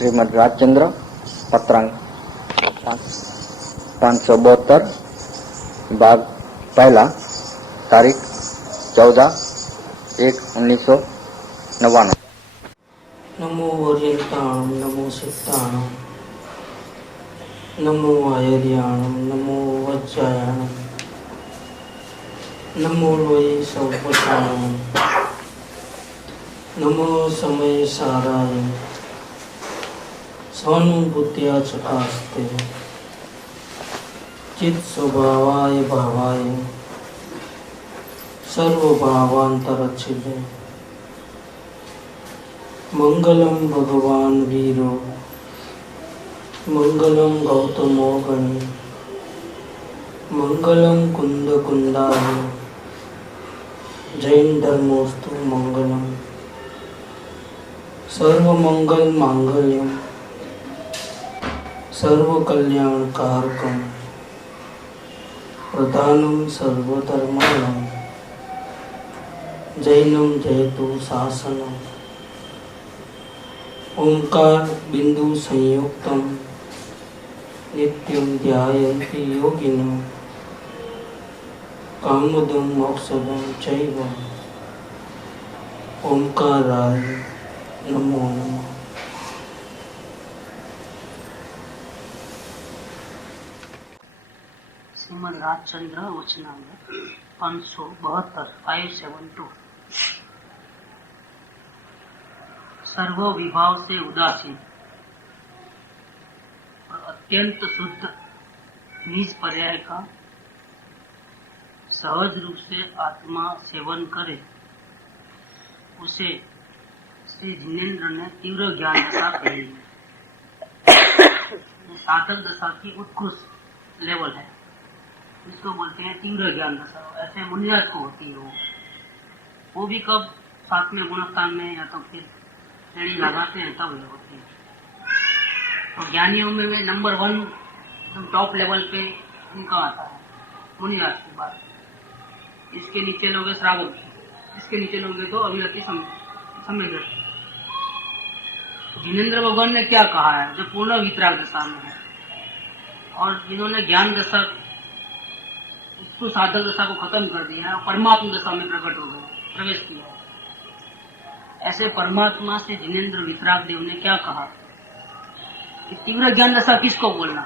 श्रीमद राजचंद्र पत्रांक 572 भाग पहला तारीख 14/1/1999। नमो अर्यन्ताणं नमो सिद्धाणं नमो आयर्याणं नमो वज्रायाणं नमो लोये सौपटाणं नमो समय साराय स्वानुभूत्या चकास्ते चित् स्वभावाय भावाय सर्वभावान्तरच्छिदे मंगलम भगवान वीरो मंगलम गौतमो गणे मंगलम कुंद कुंदाय जैन धर्मोस्तु मंगलम सर्वमंगल मांगल्यम सर्वकल्याणकारकम प्रधानम सर्वधर्माणां जैनम जयतु शासनम। ओंकार बिंदु संयुक्तम नित्यं ध्यायन्ति योगिनः कामदं मोक्षदं चैव। ओंकाराय नमो नमः। श्रीमद राजचंद्र वचनांग 572 572। सर्व विभाव से उदासीन और अत्यंत शुद्ध निज पर्याय का सहज रूप से आत्मा सेवन करे, उसे श्री जिनेन्द्र ने तीव्र ज्ञान दशा कही है। साधक दशा की उत्कृष्ट लेवल है, इसको बोलते हैं तीव्र ज्ञान दशा। ऐसे मुनिराज को होती है वो भी कब 7वें गुणस्थान में या तो फिर श्रेणी लगाते हैं तब होती है। तो ज्ञानियों में नंबर 1 एकदम टॉप लेवल पे उनका आता है मुनिराज की बात। इसके नीचे लोग श्रावक, इसके नीचे लोग तो अभिरति समय। जिनेन्द्र भगवान ने क्या कहा है, जो पूर्ण वितराग दशा में है और जिन्होंने ज्ञान दशा उसको साधक दशा को खत्म कर दिया है और परमात्मा दशा में प्रकट हो गए, प्रवेश किया। ऐसे परमात्मा से जिनेन्द्र वितराग देव ने क्या कहा कि तीव्र ज्ञान दशा किसको बोलना,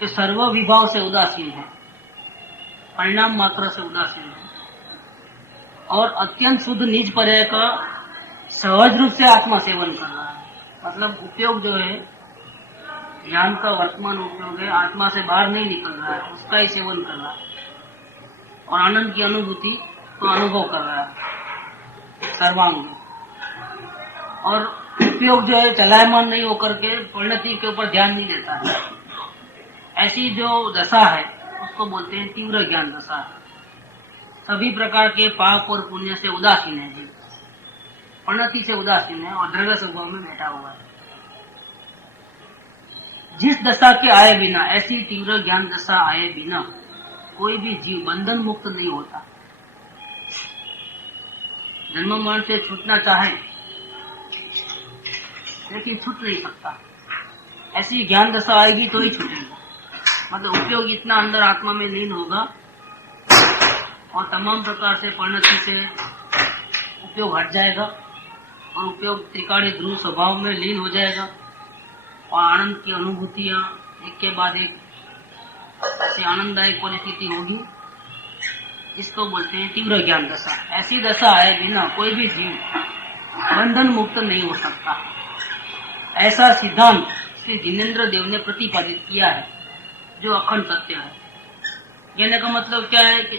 कि सर्व विभाव से उदासीन है, परिणाम मात्र से उदासीन है और अत्यंत शुद्ध निज पर्याय का सहज रूप से आत्मा सेवन कर रहा है। मतलब उपयोग जो है ज्ञान का वर्तमान उपयोग है, आत्मा से बाहर नहीं निकल रहा है, उसका ही सेवन कर रहा है और आनंद की अनुभूति तो अनुभव कर रहा है सर्वांग। और उपयोग जो है चलायमान नहीं होकर के परिणति के ऊपर ध्यान नहीं देता है। ऐसी जो दशा है उसको बोलते हैं तीव्र ज्ञान दशा। सभी प्रकार के पाप और पुण्य से उदासीन है जी, परिणति से उदासीन है और द्रव्य स्वभाव में बैठा हुआ है। जिस दशा के आए बिना, ऐसी तीव्र ज्ञान दशा आए बिना कोई भी जीव बंधन मुक्त नहीं होता। जन्म मरण से छूटना चाहे लेकिन छूट नहीं सकता। ऐसी ज्ञान दशा आएगी तो ही छूटेगा। मतलब उपयोग इतना अंदर आत्मा में लीन होगा और तमाम प्रकार से परिणति से उपयोग हट जाएगा और उपयोग त्रिकाणी ध्रुव स्वभाव में लीन हो जाएगा और आनंद की अनुभूतियां एक के बाद एक ऐसी आनंददायक परिस्थिति होगी। इसको बोलते हैं तीव्र ज्ञान दशा। ऐसी दशा आए बिना कोई भी जीव बंधन मुक्त नहीं हो सकता। ऐसा सिद्धांत श्री जिनेन्द्र देव ने प्रतिपादित किया है, जो अखंड सत्य है। कहने का मतलब क्या है कि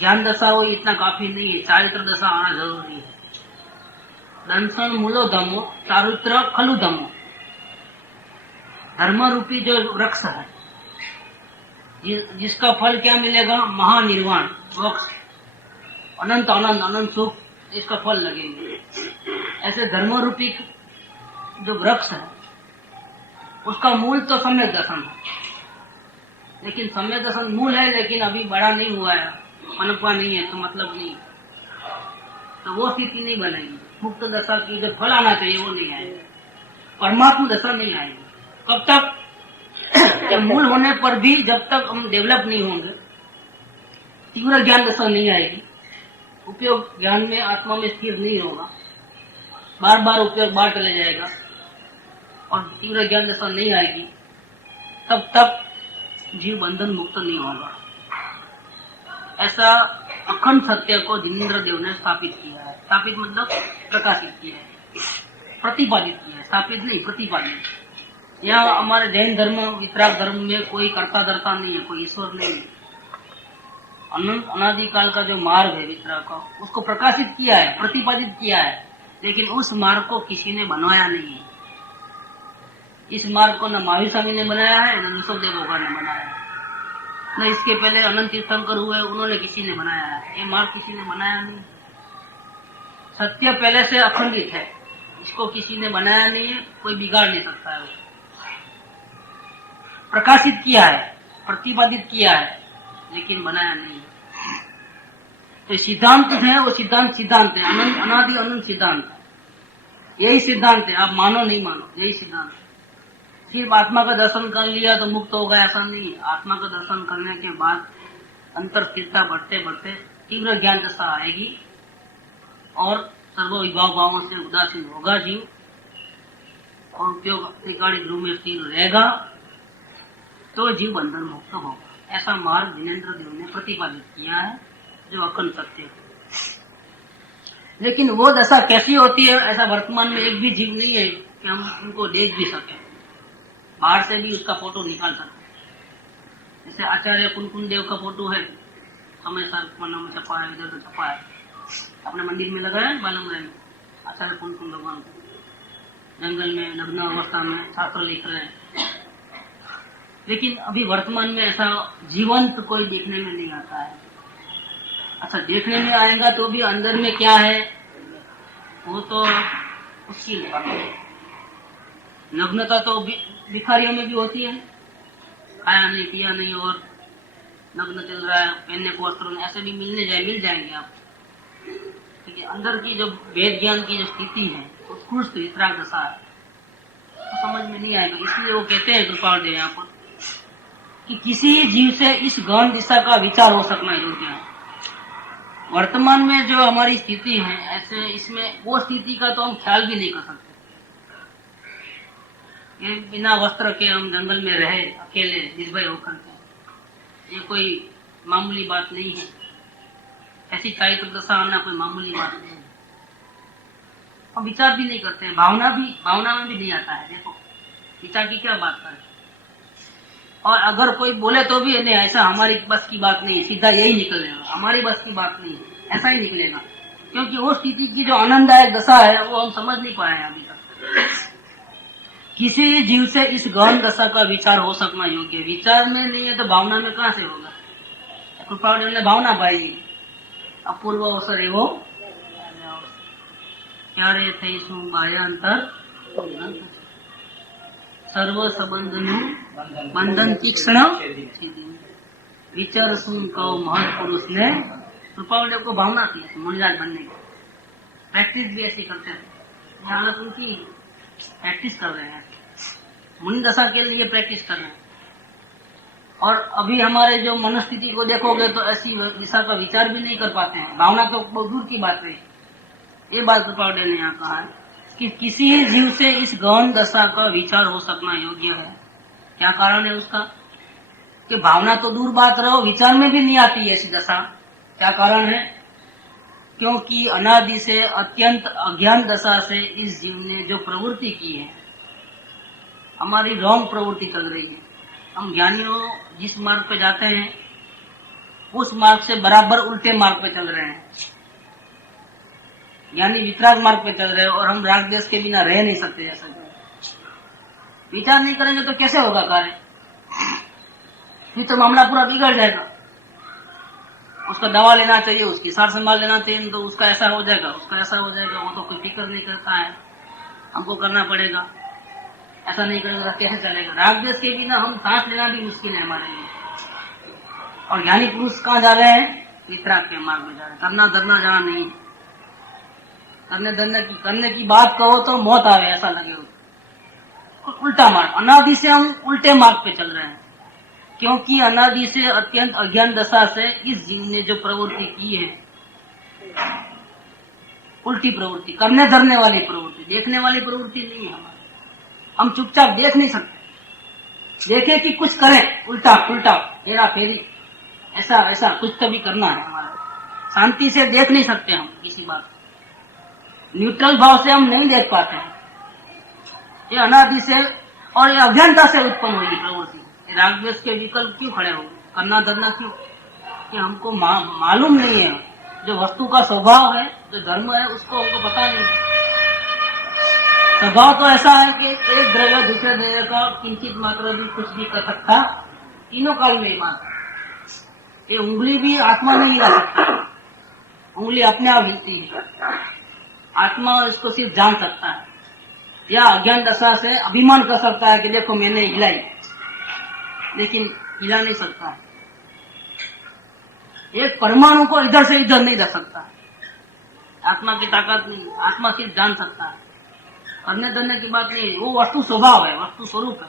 ज्ञान दशा हो इतना काफी नहीं है, चारित्र दशा आना जरूरी है। दंसन मूलो धमो चारित्र खलु धमो। धर्म रूपी जो वृक्ष है जिसका फल क्या मिलेगा, महानिर्वाण मोक्ष, अनंत आनंद अनंत सुख, इसका फल लगेंगे। ऐसे धर्म रूपी जो वृक्ष है उसका मूल तो सम्यक दर्शन है, लेकिन सम्यक दर्शन मूल है लेकिन अभी बड़ा नहीं हुआ है, पनपा नहीं है, तो मतलब नहीं, तो वो स्थिति नहीं बनेगी। मुक्त दशा की जो फल आना चाहिए वो नहीं आएगा। परमात्मा दशा नहीं आएगी। कब तक? जब मूल होने पर भी जब तक हम डेवलप नहीं होंगे, तीव्र ज्ञान दशा नहीं आएगी, उपयोग ज्ञान में आत्मा में स्थिर नहीं होगा, बार बार उपयोग बाहर चले जाएगा और तीव्र ज्ञान दशा नहीं आएगी, तब तक जीव बंधन मुक्त नहीं होगा। ऐसा अखंड सत्य को जिनेंद्र देव ने स्थापित किया है। स्थापित मतलब प्रकाशित किया है, प्रतिपादित किया है, स्थापित नहीं प्रतिपादित। यहाँ हमारे जैन धर्म वितराग धर्म में कोई कर्ता धर्ता नहीं है, कोई ईश्वर नहीं है। अनंत अनादिकाल का जो मार्ग है वितराग का, उसको प्रकाशित किया है, प्रतिपादित किया है, लेकिन उस मार्ग को किसी ने बनवाया नहीं है। इस मार्ग को न महावीर स्वामी ने बनाया है, न नृसिंहदेव ओगा ने बनाया है, न इसके पहले अनंत तीर्थंकर हुए उन्होंने किसी ने बनाया है। ये मार्ग किसी ने बनाया नहीं। सत्य पहले से अखंडित है, इसको किसी ने बनाया नहीं है, कोई बिगाड़ नहीं सकता है। प्रकाशित किया है, प्रतिपादित किया है, लेकिन बनाया नहीं है। तो सिद्धांत है, वो सिद्धांत है, अनंत अनादि अनंत सिद्धांत, यही सिद्धांत है। आप मानो नहीं मानो, यही सिद्धांत है। सिर्फ आत्मा का दर्शन कर लिया तो मुक्त होगा ऐसा नहीं है। आत्मा का दर्शन करने के बाद अंतर स्थिरता बढ़ते बढ़ते तीव्र ज्ञान दशा आएगी और सर्व विभाव भावों से उदासीन होगा जीव और उपयोग त्रिकाणी ध्रुव में स्थिर रहेगा, तो जीव बंधन मुक्त होगा। ऐसा मार्ग जिनेंद्र देव ने प्रतिपादित किया है, जो अखंड सत्य है। लेकिन वो दशा कैसी होती है, ऐसा वर्तमान में एक भी जीव नहीं है कि हम उनको देख भी सकें, बाहर से भी उसका फोटो निकाल सकते। जैसे आचार्य कुनकुन देव का फोटो है, समय सर में छपा है, इधर छपा है, अपने मंदिर में लगा है बालमगढ़ में। आचार्य कुनकुन भगवान जंगल में नग्न अवस्था में शास्त्र लिख रहे हैं। लेकिन अभी वर्तमान में ऐसा जीवंत कोई देखने में नहीं आता है। अच्छा, देखने में आएगा तो भी अंदर में क्या है वो तो उसकी नग्नता तो भिखारियों में भी होती है, खाया नहीं पिया नहीं और नग्न चल रहा है, पहनने को वस्त्र ऐसे भी मिल जाएंगे आप। ठीक है, अंदर की जो वेद ज्ञान की जो स्थिति है उत्कृष्ट वितराग दशा है, तो समझ में नहीं आएगा। इसलिए वो कहते हैं कृपाल देव यहाँ पर कि किसी जीव से इस गहन दिशा का विचार हो सकना योग्य है। वर्तमान में जो हमारी स्थिति है, ऐसे इसमें वो स्थिति का तो हम ख्याल भी नहीं कर सकते। ये बिना वस्त्र के हम जंगल में रहे अकेले निर्भय होकर के, ये कोई मामूली बात नहीं है। ऐसी चारित्र दशा आना कोई मामूली बात नहीं है। हम विचार भी नहीं करते हैं, भावना में भी नहीं आता है। देखो विचार की क्या बात करें। और अगर कोई बोले तो भी नहीं, ऐसा हमारी बस की बात नहीं है, सीधा यही निकलेगा, हमारी बस की बात नहीं है, ऐसा ही निकलेगा। क्योंकि वो स्थिति की जो आनंददायक दशा है वो हम समझ नहीं पाए अभी तक। किसी जीव से इस गहन दशा का विचार हो सकना योग्य, विचार में नहीं है तो भावना में कहां से होगा। कृपा ने भावना पाई अपूर्व अवसर है वो क्यारे थे बाह्यांतर सर्व संबंधनु बंधन तीक्ष्ण विचार सुन कहो महत्पुरुष ने। कृपादेव को भावना थी मुनिराज बनने की, प्रैक्टिस भी ऐसी करते थे। यहाँ उनकी प्रैक्टिस कर रहे हैं, मुनि दशा के लिए प्रैक्टिस कर रहे हैं। और अभी हमारे जो मनस्थिति को देखोगे तो ऐसी दिशा का विचार भी नहीं कर पाते हैं, भावना तो बहुत दूर की बात है। ये बात कृपादेव ने यहाँ कहा है कि किसी जीव से इस गहन दशा का विचार हो सकना योग्य है। क्या कारण है उसका? कि भावना तो दूर बात रहो, विचार में भी नहीं आती है ऐसी दशा। क्या कारण है? क्योंकि अनादि से अत्यंत अज्ञान दशा से इस जीव ने जो प्रवृत्ति की है, हमारी रॉन्ग प्रवृत्ति चल रही है। हम ज्ञानियों जिस मार्ग पे जाते हैं उस मार्ग से बराबर उल्टे मार्ग पे चल रहे हैं। यानी वितराग मार्ग पे चल रहे हैं और हम राग देश के बिना रह नहीं सकते। ऐसा विचार नहीं करेंगे तो कैसे होगा कार्य? फिर तो मामला पूरा बिगड़ जाएगा। उसका दवा लेना चाहिए, उसकी सार संभाल लेना चाहिए, तो उसका ऐसा हो जाएगा, उसका ऐसा हो जाएगा। वो तो कोई फिक्र नहीं करता है, हमको करना पड़ेगा। ऐसा नहीं करेगा तो कैसे चलेगा? राग देश के बिना हम सांस लेना भी मुश्किल है हमारे लिए। और ज्ञानी पुरुष कहाँ जा रहे हैं? वितराग के मार्ग में जा रहे हैं। करना धरना जहाँ नहीं, करने की बात कहो तो मौत आवे ऐसा लगे। उल्टा मार्ग, अनादि से हम उल्टे मार्ग पे चल रहे हैं, क्योंकि अनादि से अत्यंत अज्ञान दशा से इस जीव ने जो प्रवृत्ति की है, उल्टी प्रवृत्ति, करने धरने वाली प्रवृत्ति, देखने वाली प्रवृत्ति नहीं है हमारी। हम चुपचाप देख नहीं सकते, देखे कि कुछ करें, उल्टा उल्टा हेरा फेरी, ऐसा ऐसा कुछ कभी करना है हमारा। शांति से देख नहीं सकते हम किसी बात, न्यूट्रल भाव से हम नहीं देख पाते हैं। ये अनादि से और ये अज्ञानता से उत्पन्न हुई प्रवृत्ति। राग द्वेष के विकल्प क्यों खड़े हो, करना धरना क्यों? कि हमको मालूम नहीं है, जो वस्तु का स्वभाव है, जो धर्म है, उसको हमको पता नहीं है। स्वभाव तो ऐसा है कि एक द्रव्य दूसरे द्रव्य का किंचित मात्रा भी कुछ भी कर सकता, तीनों काल में मात्र। ये उंगली भी आत्मा नहीं हिला सकता, उंगली अपने आप हिलती है, आत्मा इसको सिर्फ जान सकता है, या अज्ञान दशा से अभिमान कर सकता है कि देखो मैंने हिलाई, लेकिन हिला नहीं सकता है। एक परमाणु को इधर से इधर नहीं रख सकता, आत्मा की ताकत नहीं, आत्मा सिर्फ जान सकता है, करने धरने की बात नहीं है। वो वस्तु स्वभाव है, वस्तु स्वरूप है,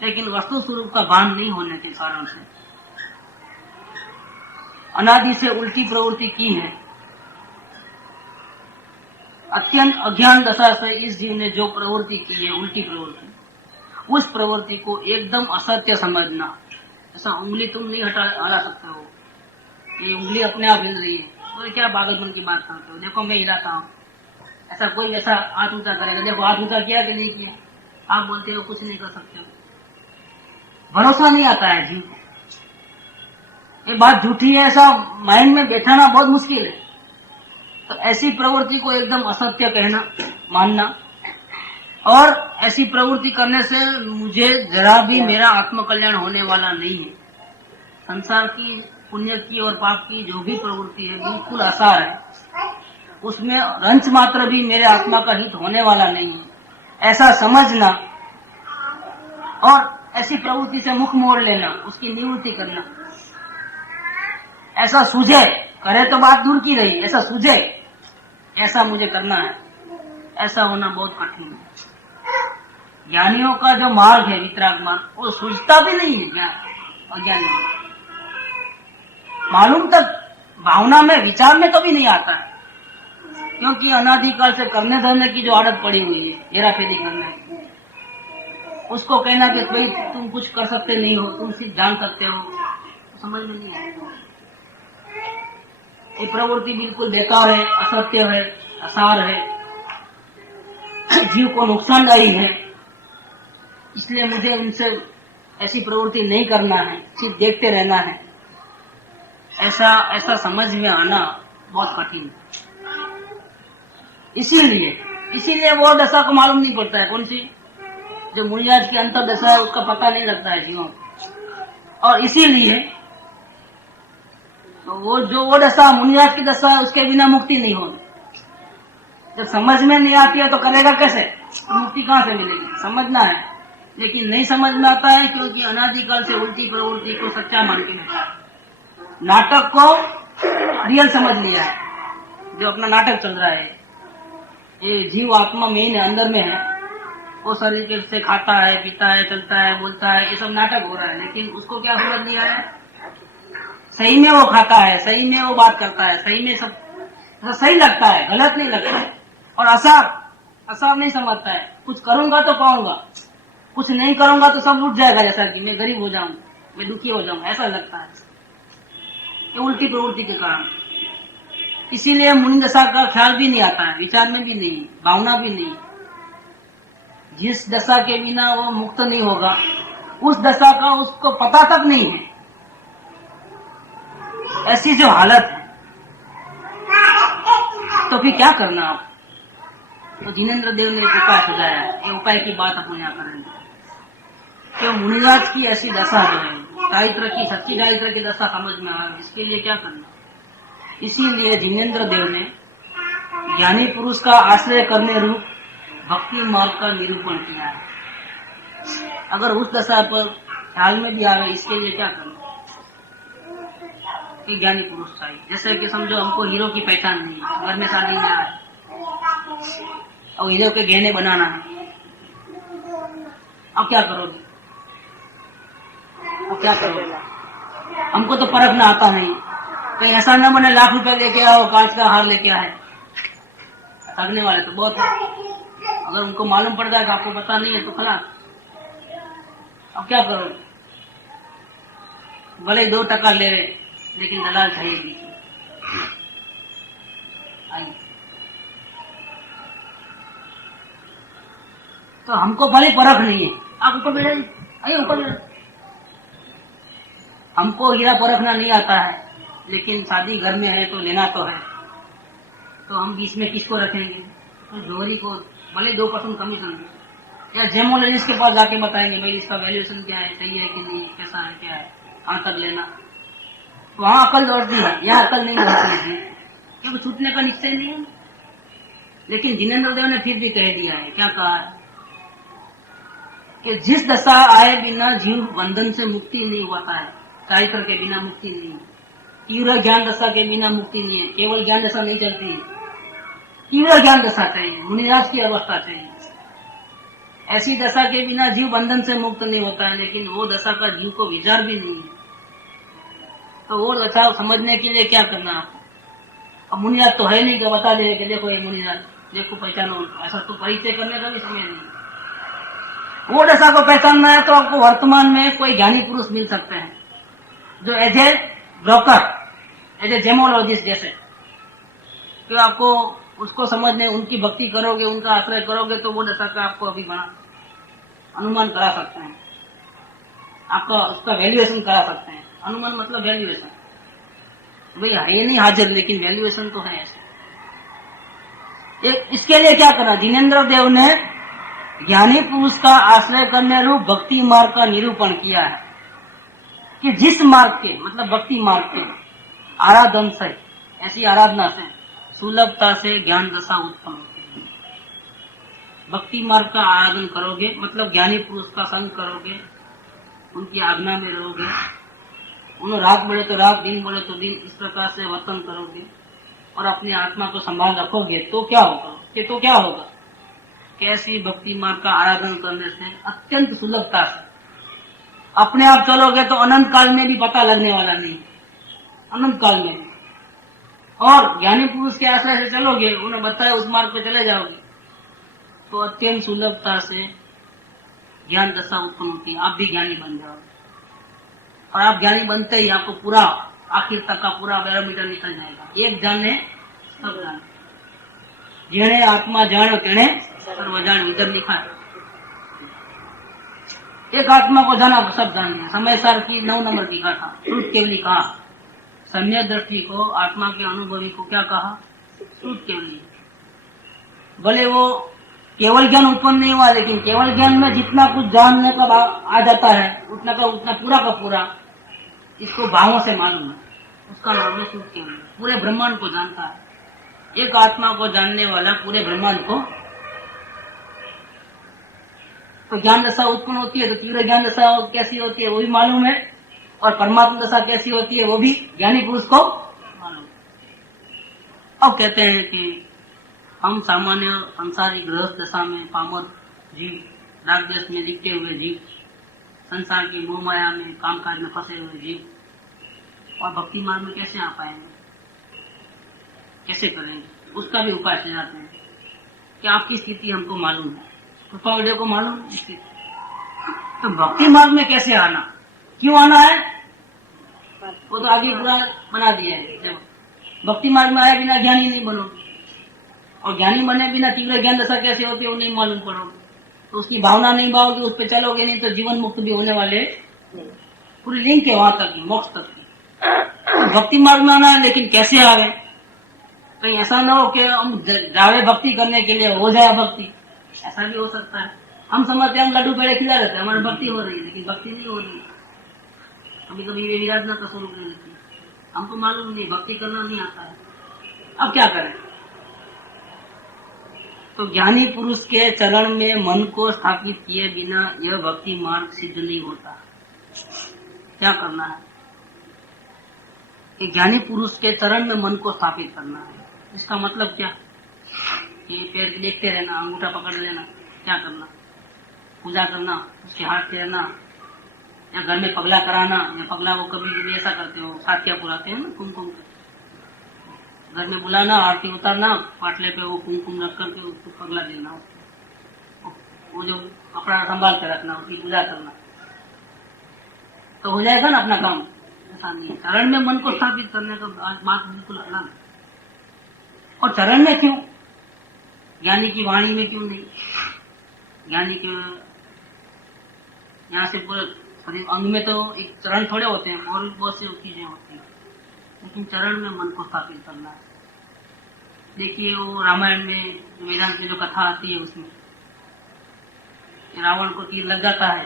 लेकिन वस्तु स्वरूप का भान नहीं होने के कारण से अनादि से उल्टी प्रवृत्ति की है। अत्यंत अज्ञान दशा से इस जीव ने जो प्रवृत्ति की है, उल्टी प्रवृत्ति, उस प्रवृत्ति को एकदम असत्य समझना। ऐसा उंगली तुम नहीं हटा सकते हो, ये उंगली अपने आप हिल रही है, तो क्या पागलपन की बात करते हो, देखो मैं हिलाता हूँ। ऐसा कोई ऐसा हाथ ऊंचा करेगा, देखो हाथ ऊंचा किया कि नहीं किया, आप बोलते हो कुछ नहीं कर सकते हो। भरोसा नहीं आता है जीव को, ये बात झूठी है, ऐसा माइंड में बैठाना बहुत मुश्किल है। तो ऐसी प्रवृत्ति को एकदम असत्य कहना, मानना, और ऐसी प्रवृत्ति करने से मुझे जरा भी मेरा आत्मकल्याण होने वाला नहीं है। संसार की, पुण्य की और पाप की जो भी प्रवृत्ति है बिल्कुल आसार है, उसमें रंच मात्र भी मेरे आत्मा का हित होने वाला नहीं है, ऐसा समझना और ऐसी प्रवृत्ति से मुख मोड़ लेना, उसकी निवृत्ति करना। ऐसा सूझे, करे तो बात दूर की रही, ऐसा सूझे ऐसा मुझे करना है, ऐसा होना बहुत कठिन है। ज्ञानियों का जो मार्ग है, वितराग मार्ग, वो सूझता भी नहीं है अज्ञानी, मालूम तक भावना में, विचार में कभी नहीं आता है, क्योंकि अनादिकाल से करने धरने की जो आदत पड़ी हुई है, हेरा फेरी करने की, उसको कहना कि भाई तुम कुछ कर सकते नहीं हो, तुम सिर्फ जान सकते हो, तो समझ में नहीं आता। ये प्रवृत्ति बिल्कुल बेकार है, असत्य है, असार है, जीव को नुकसानदायी है। इसलिए मुझे उनसे ऐसी प्रवृत्ति नहीं करना है, सिर्फ देखते रहना है, ऐसा समझ में आना बहुत कठिन है। इसीलिए वो दशा को मालूम नहीं पड़ता है, कौन सी, जो मुनियाज की अंतर दशा है, उसका पता नहीं लगता है जीवों को। और इसीलिए तो वो दशा, मुनियाज की दशा है, उसके बिना मुक्ति नहीं होगी। जब समझ में नहीं आती है तो करेगा कैसे, तो मुक्ति कहाँ से मिलेगी? समझना है, लेकिन नहीं समझ में आता है, क्योंकि अनादिकाल से उल्टी प्रवृत्ति को सच्चा मान के बैठा है, नाटक को रियल समझ लिया है, जो अपना नाटक चल रहा है। ये जीव आत्मा में अंदर में है, वो शरीर से खाता है, पीता है, चलता है, बोलता है, ये सब नाटक हो रहा है, लेकिन उसको क्या समझ लिया है, सही में वो खाता है, सही में वो बात करता है, सही में सब सही लगता है, गलत नहीं लगता है। और असार नहीं समझता है, कुछ करूंगा तो पाऊंगा, कुछ नहीं करूंगा तो सब लूट जाएगा, जैसा कि मैं गरीब हो जाऊंगा, मैं दुखी हो जाऊंगा, ऐसा लगता है। ये उल्टी प्रवृत्ति के कारण, इसीलिए मुनि दशा का ख्याल भी नहीं आता है, विचार में भी नहीं, भावना भी नहीं। जिस दशा के बिना वो मुक्त नहीं होगा, उस दशा का उसको पता तक नहीं है। ऐसी जो हालत है, तो फिर क्या करना आप? तो जिनेंद्र देव ने एक उपाय सुझाया, ये उपाय की बात अपन यहाँ करेंगे। तो मुनिराज की ऐसी दशा जो है, दारिद्र की, सच्ची दारिद्र की दशा समझ में आ रही है, इसके लिए क्या करना? इसीलिए जिनेंद्र देव ने ज्ञानी पुरुष का आश्रय करने रूप भक्ति मार्ग का निरूपण किया है। अगर उस दशा पर ख्याल में भी आ रहे, इसके लिए क्या करना? कि ज्ञानी पुरुष चाहिए। जैसे कि समझो हमको हीरो की पहचान नहीं है, घर में शादी में आए और हीरो के गहने बनाना है, अब क्या करोगे? अब क्या करोगे? हमको तो परखना आता नहीं, कहीं ऐसा न बने लाख रुपए लेके आओ कांच का हार लेके आए। ठगने वाले तो बहुत है, अगर उनको मालूम पड़ जाएगा आपको पता नहीं है तो खलास। अब क्या करोगे? भले 2 टका ले रहे लेकिन दलाल चाहिए बीच में। आइए, तो हमको भले परख नहीं है, आप ऊपर बैठ जाइए, आइए ऊपर बैठ। हमको हीरा परखना नहीं आता है, लेकिन शादी घर में है तो लेना तो है, तो हम बीच में किसको रखेंगे? तो जोहरी को भले 2% कमीशन दे, या जेमोलॉजिस्ट के पास जाके बताएंगे भाई इसका वैल्यूएशन क्या है, सही है कि नहीं, कैसा है, क्या है, कहाँ तक लेना। तो वहाँ अकल दौड़ती है, यहाँ अकल नहीं दौड़ती है, क्योंकि छूटने का निश्चय नहीं है। लेकिन जिनेंद्र देव ने फिर भी कह दिया है, क्या कहा है कि जिस दशा आए बिना जीव बंधन से मुक्ति नहीं होता है, चारित्र के बिना मुक्ति नहीं है, तीव्र ज्ञान दशा के बिना मुक्ति नहीं है। केवल ज्ञान दशा नहीं चलती है, तीव्र ज्ञान दशा चाहिए, मुनिराज की अवस्था चाहिए। ऐसी दशा के बिना जीव बंधन से मुक्त नहीं होता है, लेकिन वो दशा का जीव को विचार भी नहीं है। तो वो दशा समझने के लिए क्या करना आपको? अब मुनिराज तो है नहीं कि बता दे कि देखो ये मुनिराज, देखो पहचानो, ऐसा तो परिचय करने का भी समय नहीं। वो दशा को पहचानना है तो आपको वर्तमान में कोई ज्ञानी पुरुष मिल सकते हैं, जो as a broker, as a gemologist जैसे, कि आपको उसको समझने, उनकी भक्ति करोगे, उनका आश्रय करोगे तो वो दशा का आपको अभी बना अनुमान करा सकते हैं, आपका उसका वैल्यूएशन करा सकते हैं। अनुमान मतलब वैल्यूएशन, भाई ये नहीं हाजिर लेकिन वैल्यूएशन तो है ऐसे। इसके लिए क्या करना? जिनेंद्र देव ने ज्ञानी पुरुष का आश्रय करने रूप भक्ति मार्ग का निरूपण किया है कि जिस मार्ग के, मतलब भक्ति मार्ग के आराधन से, ऐसी आराधना से सुलभता से ज्ञान दशा उत्पन्न होती है। भक्ति मार्ग का आराधन करोगे मतलब ज्ञानी पुरुष का संग करोगे, उनकी आज्ञा में रहोगे, उन्हें रात बढ़े तो रात, दिन बढ़े तो दिन, इस प्रकार से वर्तन करोगे और अपनी आत्मा को संभाल रखोगे तो क्या होगा? कैसी भक्ति मार्ग का आराधन करने से अत्यंत सुलभता से अपने आप चलोगे तो अनंत काल में भी पता लगने वाला नहीं, अनंत काल में। और ज्ञानी पुरुष के आश्रय से चलोगे, उन्हें बताया उस मार्ग पे चले जाओगे तो अत्यंत सुलभता से ज्ञान दशा उत्पन्न होती है, आप भी ज्ञानी बन जाओगे। और आप ज्ञानी बनते ही आपको पूरा आखिर तक का पूरा बैरोमीटर निकल जाएगा। एक जाने सब जाने, जेने आत्मा जानो तेने सर्व जान, इधर लिखा है। एक आत्मा को जाना तो सब जान लिया। समय सार की 9 नंबर की कहा था, श्रुत केवली कहा। सम्यक दृष्टि को, आत्मा के अनुभवी को क्या कहा? श्रुत केवली। भले वो केवल ज्ञान उत्पन्न नहीं हुआ, लेकिन केवल ज्ञान में जितना कुछ जानने का आ जाता है उतना का उतना पूरा का पूरा इसको भावों से मालूम है, उसका नाम है श्रुत केवली। पूरे ब्रह्मांड को जानता है, एक आत्मा को जानने वाला पूरे ब्रह्मांड को। तो ज्ञान दशा उत्पन्न होती है तो तीव्र ज्ञान दशा कैसी होती है वो भी मालूम है, और परमात्मा दशा कैसी होती है वो भी ज्ञानी पुरुष को मालूम है। अब कहते हैं कि हम सामान्य संसारी गृहस्थ दशा में पामर जीव, राग देश में लिपटे हुए जीव, संसार की मोह माया में कामकाज में फंसे हुए जीव और भक्ति मार्ग में कैसे आ पाएंगे, कैसे करेंगे? उसका भी उपाय सुझाते हैं कि आपकी स्थिति हमको मालूम है, कृपा वीडियो को मालूम है। तो भक्ति मार्ग में कैसे आना, क्यों आना है, वो तो आगे पूरा बना दिया है। जब भक्ति मार्ग में आए बिना ज्ञानी नहीं बनोगे, और ज्ञानी बने बिना तीव्र ज्ञान दशा कैसे होती है वो नहीं मालूम पड़ोगे, तो उसकी भावना नहीं पाओगे, उस पर चलोगे नहीं तो जीवन मुक्त भी होने वाले। पूरी लिंक है वहां तक की, मोक्ष तक की। भक्ति मार्ग में आना है, लेकिन कैसे आ गए? कहीं ऐसा ना हो कि हम जावे भक्ति करने के लिए हो जाए भक्ति, ऐसा भी हो सकता है। हम समझते हैं हम लड्डू पेड़े खिला रहते हैं, हमारी भक्ति हो रही है, लेकिन भक्ति नहीं हो रही। कभी कभी ये विराधना का स्वरूप ले लेती है, हमको मालूम नहीं, भक्ति करना नहीं आता है। अब क्या करें? तो ज्ञानी पुरुष के चरण में मन को स्थापित किए बिना यह भक्ति मार्ग सिद्ध नहीं होता। क्या करना है कि ज्ञानी पुरुष के चरण में मन को स्थापित करना है। इसका मतलब क्या? ये पेड़ देखते रहना, अंगूठा पकड़ लेना, क्या करना? पूजा करना, उसके हाथ फेरना, या घर में पगला कराना, या पगला वो कभी कभी ऐसा करते हो, साथिया पुराते हैं ना कुमकुम, घर में बुलाना, आरती उतारना, पाटले पे वो कुमकुम रख करके उसको पगला देना, वो जो कपड़ा संभाल के रखना, उसकी पूजा करना, तो हो जाएगा ना अपना काम। ऐसा नहीं है, चरण में मन को स्थापित करने का बात बिल्कुल अलग है। और चरण में क्यों, ज्ञानी की वाणी में क्यों नहीं? ज्ञानी के यहाँ से शरीर अंग में तो एक चरण थोड़े होते हैं, और बहुत सी चीजें होती हैं, लेकिन चरण में मन को स्थापित करना है। देखिए वो रामायण में वेदांत में जो कथा आती है उसमें रावण को तीर लग जाता है,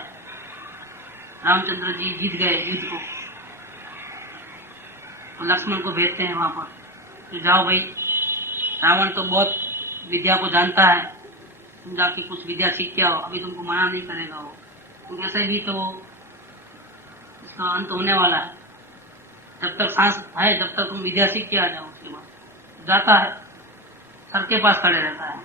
रामचंद्र जी जीत गए युद्ध को, तो लक्ष्मण को भेजते हैं वहां पर, तो जाओ भाई, रावण तो बहुत विद्या को जानता है, तुम जाके कुछ विद्या सीख के आओ, अभी तुमको मना नहीं करेगा वो, क्योंकि ऐसे भी तो उसका अंत होने वाला है, जब तक सांस है जब तक तुम विद्या सीख के आ जाओ। उसके बाद जाता है, सर के पास खड़े रहता है,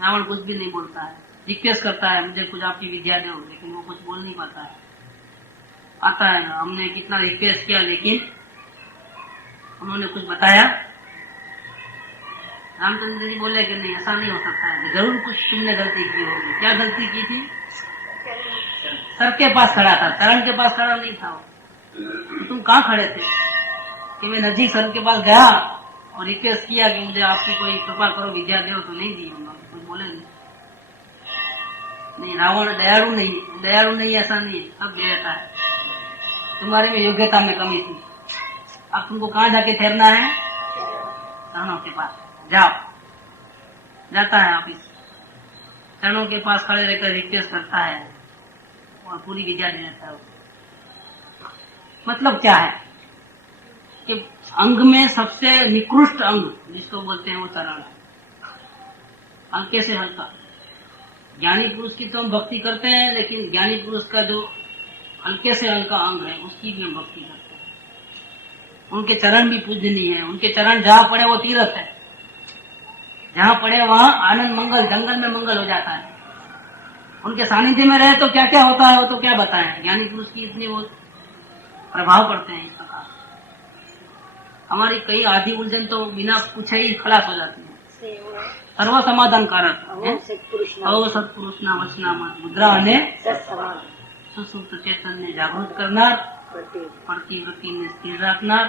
रावण कुछ भी नहीं बोलता है, रिक्वेस्ट करता है मुझे कुछ आपकी विद्या दो, लेकिन वो कुछ बोल नहीं पाता है। आता है, हमने कितना रिक्वेस्ट किया लेकिन उन्होंने कुछ बताया। रामचंद्र जी बोले कि नहीं, ऐसा नहीं हो सकता है, जरूर कुछ तुमने गलती की होगी। क्या गलती की थी? सर के पास खड़ा था, चरण के पास खड़ा नहीं था। तो तुम कहाँ खड़े थे? कि मैं नजीक सर के पास गया और रिक्वेस्ट किया कि मुझे आपकी कोई कृपा करो, विद्या दो, तो नहीं दी होगा, कुछ बोले नहीं। रावण दयालु नहीं ऐसा नहीं है, सब देता है। तुम्हारे में योग्यता में कमी थी, अब तुमको कहाँ जाके ठहरना है? चरणों के पास जाओ। जाता है ऑफिस, चरणों के पास खड़े रहकर रिक्वेस्ट करता है और पूरी विद्या दे देता है। मतलब क्या है कि अंग में सबसे निकृष्ट अंग जिसको बोलते हैं वो चरण है, हल्के से हल्का। ज्ञानी पुरुष की तो हम भक्ति करते हैं, लेकिन ज्ञानी पुरुष का जो हल्के से हल्का अंग है उसकी भी हम भक्ति करते हैं। उनके चरण भी पूजनीय है, उनके चरण जहाँ पड़े वो तीर्थ है, जहाँ पड़े वहाँ आनंद मंगल, जंगल में मंगल हो जाता है। उनके सानिध्य में रहे तो क्या क्या होता है वो तो क्या बताएं। ज्ञानी पुरुष की इतनी वो प्रभाव पड़ते हैं इस प्रकार। हमारी कई आधी उलझन तो बिना पूछे ही खलास हो जाती है। सर्व समाधान कारक सत्पुरुष ना वचना मुद्रा ने सुसुप्त चैतन्य जागृत करनार, प्रतिवृत्ति ने स्थिर રાખનાર,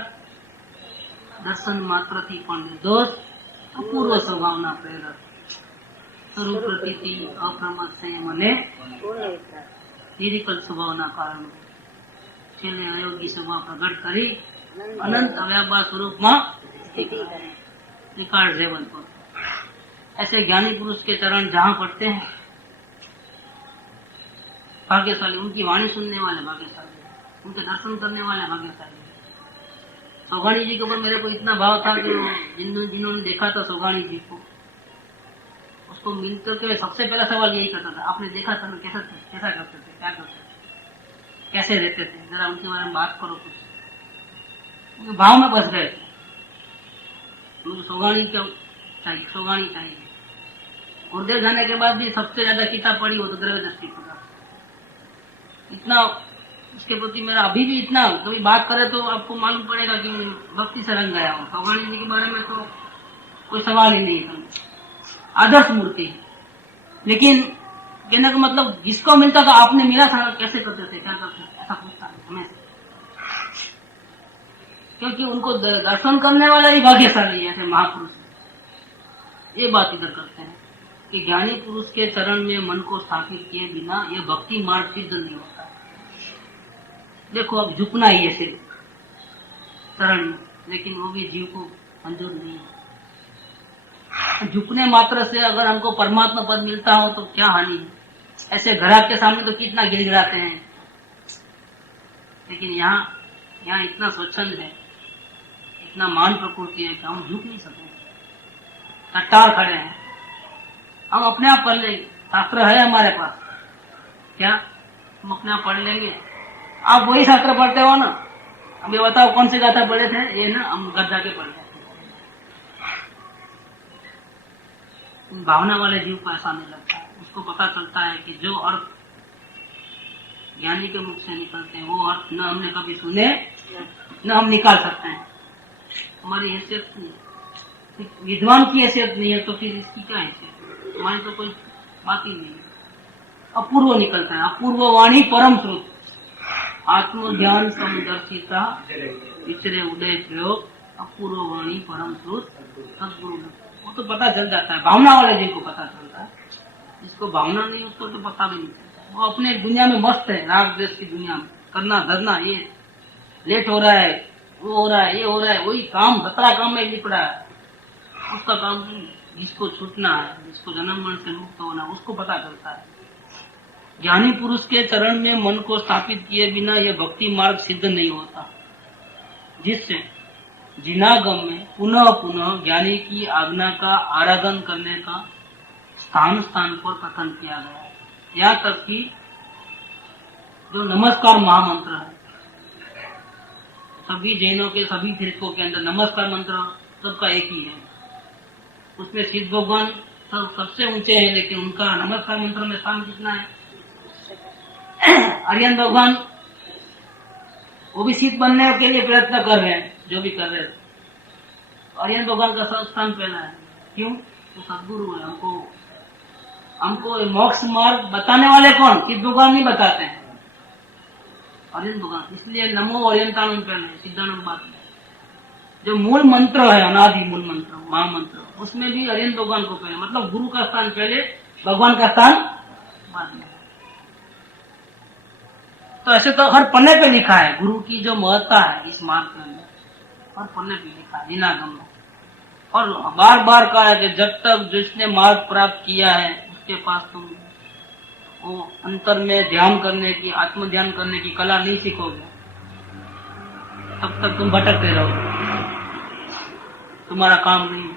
दर्शन मात्र थी पण निर्दोष, अपूर्व स्वभावना प्रेरक, स्वरूप प्रतीति अप्रमाद संयम અને નિરિકલ સ્વભાવના કારણ છેલ્લે અયોગી સ્વભાવ પ્રગટ કરી અનંત અવ્યાપાર સ્વરૂપમાં रिकॉर्ड लेवल पर। ऐसे ज्ञानी पुरुष के चरण जहाँ पड़ते हैं भाग्यशाली, उनकी वाणी सुनने वाले भाग्यशाली, उनके दर्शन करने वाले भाग्यशाली। सोगानी जी के ऊपर मेरे को इतना भाव था कि जिन्होंने देखा था सोगानी जी को, उसको मिलकर के सबसे पहला सवाल यही करता था, आपने देखा था कैसा करते थे, क्या करते थे, कैसे रहते थे, जरा उनके बारे में बात करो कुछ। भाव में बस गए थे, सोगानी चाहिए। गुरुदेव जाने के बाद भी सबसे ज्यादा किताब पढ़ी हो तो द्रव्य दृष्टि का, इतना उसके प्रति मेरा अभी भी इतना, कभी बात करे तो आपको मालूम पड़ेगा कि भक्ति से रंग गया हूँ। सोगानी जी के बारे में तो कोई सवाल ही नहीं है, आदर्श मूर्ति। लेकिन कहने का मतलब जिसको मिलता था, आपने मिला था, कैसे करते थे, क्या करते थे, ऐसा पूछता है हमेशा, क्योंकि उनको दर्शन करने वाला ही भाग्यशाली है। ऐसे महापुरुष ये बात इधर करते हैं कि ज्ञानी पुरुष के चरण में मन को स्थापित किए बिना ये भक्ति मार्ग सिद्ध नहीं होता। देखो अब झुकना ही है सिर्फ चरण में, लेकिन वो भी जीव को मंजूर नहीं है। झुकने मात्र से अगर हमको परमात्मा पद मिलता हो तो क्या हानि है। ऐसे ग्राहक के सामने तो कितना गिड़गिड़ाते हैं, लेकिन यहाँ इतना स्वच्छंद है, इतना मान प्रकृति है कि हम झुक नहीं सकते, कट्टार खड़े हैं। हम अपने आप पढ़ लेंगे, शास्त्र है हमारे पास, क्या हम अपने आप पढ़ लेंगे? आप वही शास्त्र पढ़ते हो ना, अभी बताओ कौन से गाथा पढ़े थे? ये ना हम घर जाके पढ़ लेते। भावना वाले जीव को ऐसा नहीं लगता। इसको पता चलता है कि जो अर्थ ज्ञानी के मुख से निकलते हैं वो अर्थ न हमने कभी सुने न हम निकाल सकते हैं। हमारी हैसियत नहीं, विद्वान की हैसियत नहीं है तो फिर इसकी क्या हैसियत? हमारी तो कोई बात ही नहीं है। अपूर्व निकलता है, अपूर्व वाणी परम श्रुत, आत्मज्ञान समदर्शिता विचरे उदय प्रयोग, अपूर्व वाणी परम श्रुत सद्गुरु। वो तो पता चल जाता है, भावना वाले जिनको पता चलता है। जिसको भावना नहीं उसको तो पता भी नहीं चलता। वो अपने दुनिया में मस्त है, राग द्वेष की दुनिया में, करना धरना, ये लेट हो रहा है, वो हो रहा है, ये हो रहा है, वही काम 17 काम में लिप रहा है, उसका काम नहीं। जिसको छूटना है, जिसको जन्म मरण से मुक्त होना, उसको पता चलता है। ज्ञानी पुरुष के चरण में मन को स्थापित किए बिना यह भक्ति मार्ग सिद्ध नहीं होता, जिससे जिनागम में पुनः पुनः ज्ञानी की आज्ञा का आराधन करने का स्थान स्थान पर कथन किया गया है। यहाँ तक कि जो नमस्कार महामंत्र है, सभी जैनों के सभी तीर्थों के अंदर नमस्कार मंत्र सबका एक ही है। उसमें सिद्ध भगवान सबसे ऊंचे हैं, लेकिन उनका नमस्कार मंत्र में स्थान कितना है? आर्यन भगवान वो भी सिद्ध बनने के लिए प्रयत्न कर रहे हैं, जो भी कर रहे हैं। आर्यन भगवान का स्थान पहला है। क्यों? तो सद्गुरु है। हमको मोक्ष मार्ग बताने वाले कौन? सिद्ध भगवान नहीं बताते हैं, आर्यन भगवान। इसलिए नमो आर्यंताणुम पहले सिद्धानंद बात में जो मूल मंत्र है, अनादि मूल मंत्र महामंत्र, उसमें भी आर्यन भगवान को पहले, मतलब गुरु का स्थान पहले, भगवान का स्थान बाद में। तो ऐसे तो हर पन्ने पे लिखा है गुरु की जो महत्ता है इस मार्ग के अंदर, हर पन्ने पे लिखा है जिनागम में। और बार बार कहा है कि जब तक जिसने मार्ग प्राप्त किया है उसके पास तुम वो अंतर में ध्यान करने की, आत्म ध्यान करने की कला नहीं सीखोगे, तब तक तुम भटकते रहोगे, तुम्हारा काम नहीं।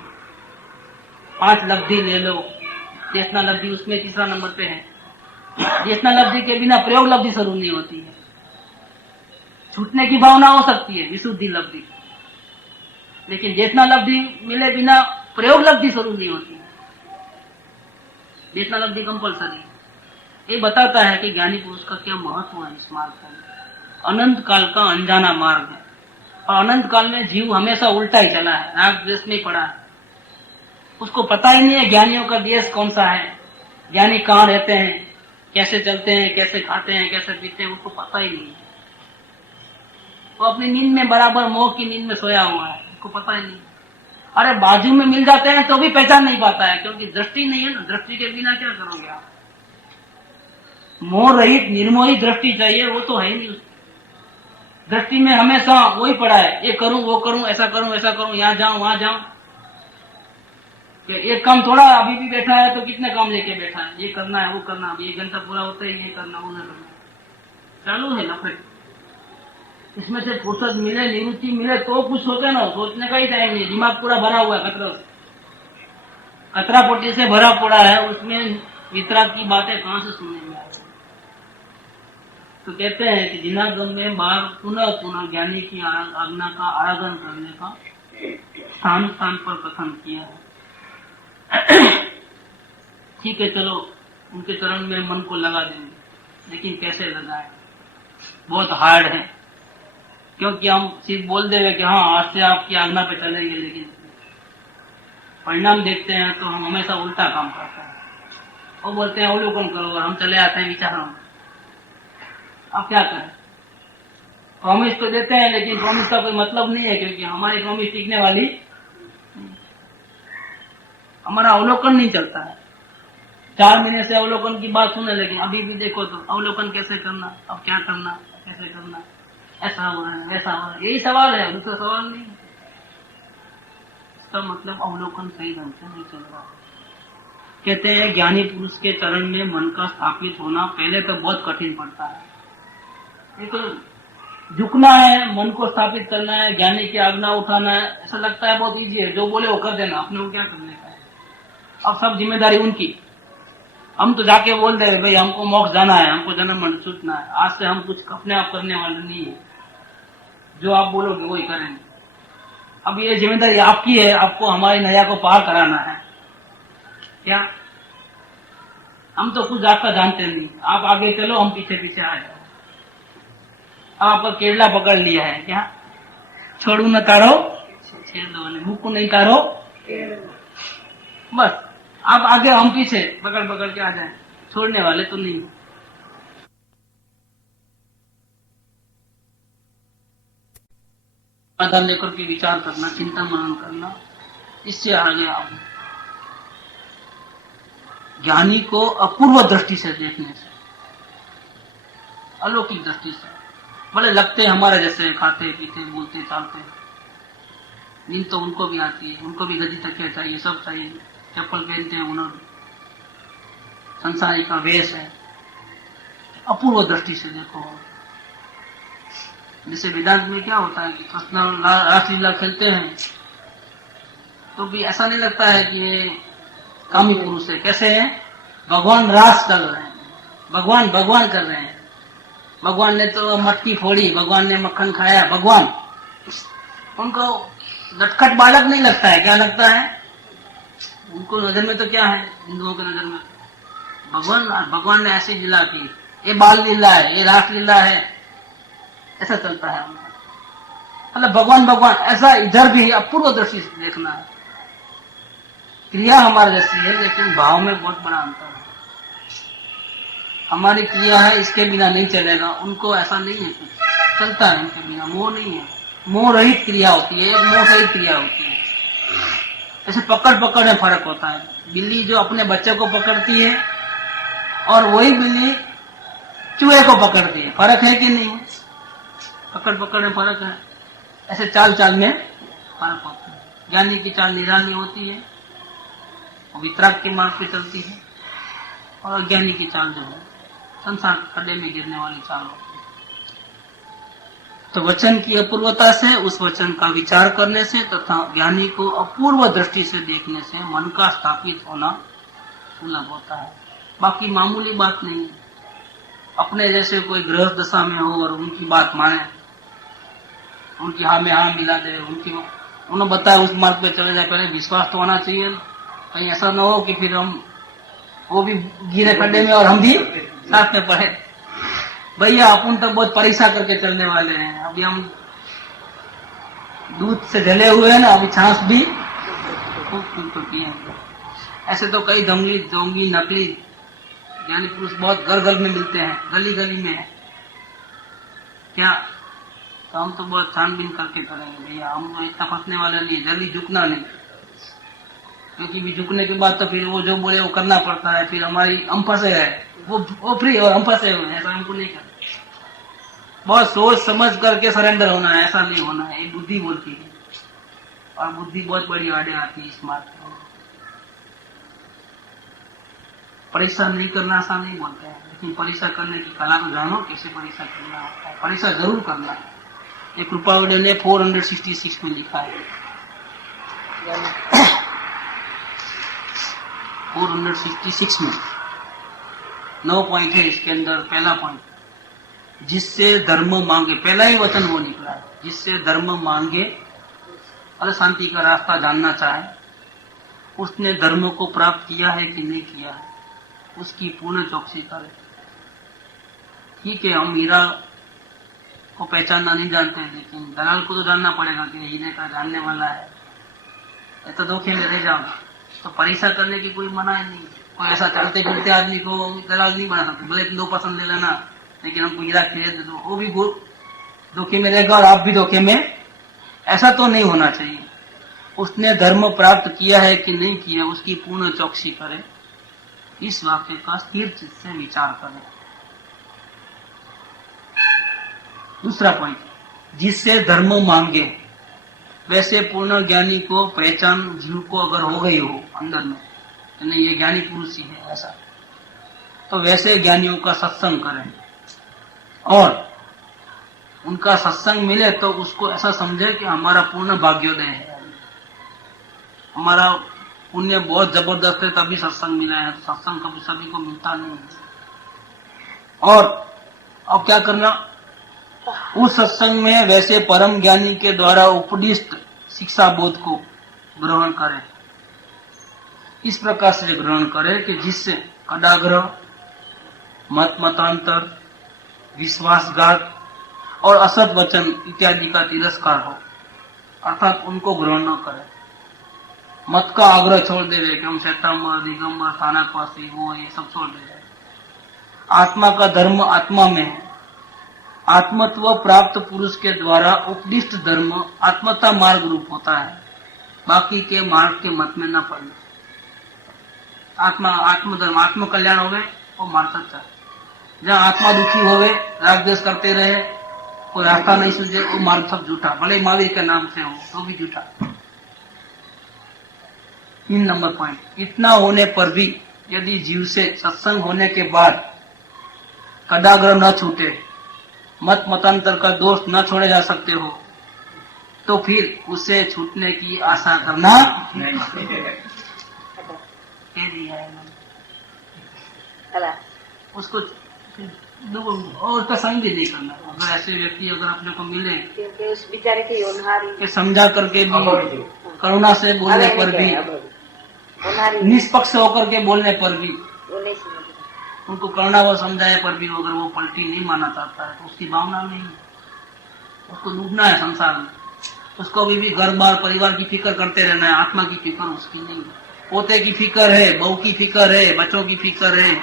5 लब्धि ले लो, चेतना लब्धि उसमें तीसरा नंबर पे है। चेतना लब्धि के बिना प्रयोग लब्धि शुरू नहीं होती है। छूटने की भावना हो सकती है, विशुद्धि लब्धि, लेकिन चेतना लब्धि मिले बिना प्रयोग लब्धि शुरू नहीं होती है। चेतना लब्धि कंपल्सरी है। ये बताता है कि ज्ञानी पुरुष का क्या महत्व है इस मार्ग का। अनंत काल का अनजाना मार्ग है, और अनंत काल में जीव हमेशा उल्टा ही चला है, राग द्वेष में पड़ा है। उसको पता ही नहीं है ज्ञानियों का देश कौन सा है, ज्ञानी कहाँ रहते हैं, कैसे चलते हैं, कैसे खाते हैं, कैसे पीते हैं, उसको पता ही नहीं है। वो अपनी नींद में बराबर मोह की नींद में सोया हुआ है, उसको पता ही नहीं। अरे बाजू में मिल जाते हैं तो भी पहचान नहीं पाता है, क्योंकि दृष्टि नहीं है ना। दृष्टि के बिना क्या करोगे आप? मोह रहित निर्मोही दृष्टि चाहिए, वो तो है ही नहीं। दृष्टि में हमेशा वही पड़ा है, ये करूं वो करूं, ऐसा करूं वैसा करूं, यहाँ जाऊं वहां जाऊं। एक काम थोड़ा, अभी भी बैठा है तो कितने काम लेके बैठा है, ये करना है वो करना, अभी 1 घंटा पूरा होता है, ये करना वो करना, चालू है लफड़े। इसमें से फुर्सत मिले, निवृत्ति मिले तो कुछ सोचे ना, सोचने का ही टाइम नहीं। दिमाग पूरा भरा हुआ है कचरा पोटी से भरा पड़ा है, उसमें वितराग की बातें कहां से सुनने में आती। तो कहते हैं कि जिनागम में बार पुनः पुनः ज्ञानी की आज्ञा का आराधन करने का स्थान स्थान पर कथन किया है। ठीक है, चलो उनके चरण में मन को लगा देंगे, लेकिन कैसे लगाए? बहुत हार्ड है, क्योंकि हम सिर्फ बोल देंगे कि हाँ आज से आपकी आज्ञा पे चलेंगे, लेकिन परिणाम देखते हैं तो हम हमेशा उल्टा काम करते हैं। वो बोलते हैं अवलोकन करो, और हम चले आते हैं विचारों में। अब क्या करें? प्रॉमिस तो देते हैं, लेकिन प्रॉमिस का कोई मतलब नहीं है, क्योंकि हमारी प्रॉमिस टिकने वाली, हमारा अवलोकन नहीं चलता है। 4 महीने से अवलोकन की बात सुने, लेकिन अभी भी देखो तो अवलोकन कैसे करना, अब क्या करना, कैसे करना, ऐसा हो रहा है वैसा हो रहा है, यही सवाल है, दूसरा सवाल नहीं। इसका मतलब अवलोकन सही ढंग से नहीं चल रहा। कहते हैं ज्ञानी पुरुष के चरण में मन का स्थापित होना पहले तो बहुत कठिन पड़ता है। ये तो झुकना है, मन को स्थापित करना है, ज्ञानी की आज्ञा उठाना है, ऐसा लगता है बहुत इजी है, जो बोले वो कर देना, अपने को क्या करने का है। अब सब जिम्मेदारी उनकी। हम तो जाके बोल दे भाई हमको मोक्ष जाना है, हमको जन्म मरण छूटना है, आज से हम कुछ अपने आप करने वाले नहीं है, जो आप बोलोगे वही करेंगे। अब ये जिम्मेदारी आपकी है, आपको हमारी नैया को पार कराना है। क्या हम तो कुछ रास्ता जानते नहीं, आप आगे चलो हम पीछे पीछे आए। अब आपका केरला पकड़ लिया है, क्या छोड़ू न तारो छेड़ दो, मुक्कू नहीं तारो, बस आप आगे हम पीछे पकड़ पकड़ के आ जाए, छोड़ने वाले तो नहीं। आधार लेकर के विचार करना, चिंतन मनन करना, इससे आगे आप ज्ञानी को अपूर्व दृष्टि से देखने से, अलौकिक दृष्टि से, भले लगते हमारे जैसे खाते पीते बोलते चालते, नींद तो उनको भी आती है, उनको भी गदी तकिया चाहिए, सब चाहिए, चप्पल पहनते हैं, उन्होंने संसारी का वेश है, अपूर्व दृष्टि से देखो। जैसे वेदांत में क्या होता है कि कृष्ण रासलीला खेलते हैं तो भी ऐसा नहीं लगता है कि ये कामी पुरुष है, कैसे हैं, भगवान रास चल रहे हैं, भगवान भगवान कर रहे हैं, भगवान ने तो मटकी फोड़ी, भगवान ने मक्खन खाया, भगवान, उनको नटखट बालक नहीं लगता है, क्या लगता है उनको नजर में तो क्या है, हिंदुओं की नजर में भगवान ने ऐसी लीला की, ये बाल लीला है, ये रास लीला है, ऐसा चलता है। मतलब भगवान भगवान ऐसा इधर भी अपूर्व दृष्टि से देखना है। क्रिया हमारे जैसी है लेकिन भाव में बहुत बड़ा अंतर है। हमारी क्रिया है इसके बिना नहीं चलेगा, उनको ऐसा नहीं है, कुछ चलता है इनके बिना, मोह नहीं है, मोह रहित क्रिया होती है, एक मोह रहित क्रिया होती है। ऐसे पकड़ पकड़ में फर्क होता है। बिल्ली जो अपने बच्चे को पकड़ती है और वही बिल्ली चूहे को पकड़ती है, फर्क है कि नहीं? पकड़ पकड़ में फर्क है। ऐसे चाल चाल में फर्क होता है। ज्ञानी की चाल निराली होती है, वितराग के मार्ग पे चलती है, और अज्ञानी की चाल जो है संसार खड्डे में गिरने वाली चाल होती है। तो वचन की अपूर्वता से, उस वचन का विचार करने से तथा ज्ञानी को अपूर्व दृष्टि से देखने से मन का स्थापित होना सुलभ होता है। बाकी मामूली बात नहीं है। अपने जैसे कोई गृहस्थ दशा में हो और उनकी बात माने, उनकी हाँ में हाँ मिला दे, उन्होंने बताया उस मार्ग पे चले जाए, पहले विश्वास तो होना चाहिए ना। कहीं ऐसा ना हो कि फिर हम वो भी गिरे खड्डे में और हम भी साथ में पड़े। भैया अपन तो बहुत परीक्षा करके चलने वाले हैं, अभी हम दूध से ढले हुए हैं ना, अभी छाछ भी खूब तो किए। ऐसे तो कई दंगली जोंगी नकली ज्ञानी पुरुष बहुत घर घर में मिलते हैं, गली गली में। क्या तो हम तो बहुत छानबीन करके करेंगे भैया, हम तो इतना फंसने वाले नहीं, जल्दी झुकना नहीं, क्योंकि भी झुकने के बाद तो फिर वो जो बोले वो करना पड़ता है, फिर हमारी हम फंसे है, वो फ्री और हम फंसे हुए हैं, ऐसा हमको नहीं करना। बहुत सोच समझ करके सरेंडर होना है, ऐसा नहीं होना है। ये बुद्धि बोलती है और बुद्धि बहुत बड़ी आड़े आती है इस मार्ग में। परीक्षा नहीं करना ऐसा नहीं बोलते हैं, लेकिन परीक्षा करने की कला को जानो, कैसे परीक्षा करना होता है। परीक्षा जरूर करना है। ये कृपावड़े ने 466 में लिखा है। 466 में 9 पॉइंट है इसके अंदर। पहला पॉइंट, जिससे धर्म मांगे, पहला ही वचन वो निकला है, जिससे धर्म मांगे और शांति का रास्ता जानना चाहे, उसने धर्म को प्राप्त किया है कि नहीं किया है, उसकी पूर्ण चौकसी करे। ठीक है, हम हीरा को पहचानना नहीं जानते, लेकिन दलाल को तो जानना पड़ेगा कि हीरे का जानने वाला है। तो धोखे में रह जाओ तो परीक्षा करने की कोई मना नहीं। कोई ऐसा चलते फिरते आदमी को दलाल नहीं बना सकते, भले 2 पसंद ले लेना, लेकिन हमको हीरा खरीद दो, वो भी धोखे में रहेगा और आप भी धोखे में। ऐसा तो नहीं होना चाहिए। उसने धर्म प्राप्त किया है कि नहीं किया, उसकी पूर्ण चौकसी करे। इस वाक्य का स्थिर चित्त से विचार करें। दूसरा पॉइंट, जिससे धर्म मांगे, वैसे पूर्ण ज्ञानी को पहचान जीव को अगर हो गई हो अंदर में, तो नहीं ये ज्ञानी पुरुष ही है ऐसा, तो वैसे ज्ञानियों का सत्संग करें और उनका सत्संग मिले तो उसको ऐसा समझे कि हमारा पूर्ण भाग्योदय है, हमारा पुण्य बहुत जबरदस्त है तभी सत्संग मिला है। सत्संग कभी सभी को मिलता नहीं है। और अब क्या करना, उस सत्संग में वैसे परम ज्ञानी के द्वारा उपदिष्ट शिक्षा बोध को ग्रहण करें। इस प्रकार से ग्रहण करें कि जिससे कदाग्रह, मत मतांतर, विश्वासघात और असत वचन इत्यादि का तिरस्कार हो, अर्थात उनको ग्रहण न करे। मत का आग्रह छोड़ देवे कि हम श्वेतांबर, दिगंबर, स्थानकवासी वो ये सब छोड़ देवे। आत्मा का धर्म आत्मा में है। आत्मत्व प्राप्त पुरुष के द्वारा उपदिष्ट धर्म आत्मता मार्ग रूप होता है, बाकी के मार्ग के मत में न पड़ना। आत्मधर्म आत्म कल्याण हो गए वो मार्ग सच्चा है। जहाँ आत्मा दुखी हो गए, राग द्वेष करते रहे, कोई रास्ता नहीं सूझे, वो मार्ग सब झूठा, भले महावीर के नाम से हो तो भी झूठा। 3 नंबर पॉइंट, इतना होने पर भी यदि जीव से सत्संग होने के बाद कदाग्रह न छूटे, मत मतांतर का दोष न छोड़े जा सकते हो, तो फिर उसे छूटने की आशा करना कह दिया है उसको, और उसका संग भी नहीं करना। अगर ऐसे व्यक्ति अगर अपने को मिले क्योंकि उस बेचारे की होनहारी कि समझा करके भी, करुणा से बोलने पर भी, निष्पक्ष होकर के बोलने पर भी, वो नहीं समझ, उनको करुणा वो समझाए पर भी अगर वो पलटी नहीं माना चाहता है तो उसकी भावना नहीं है, उसको डूबना है संसार में। उसको अभी भी घर बार परिवार की फिक्र करते रहना है, आत्मा की फिक्र उसकी नहीं है। पोते की फिक्र है, बहू की फिक्र है, बच्चों की फिक्र है,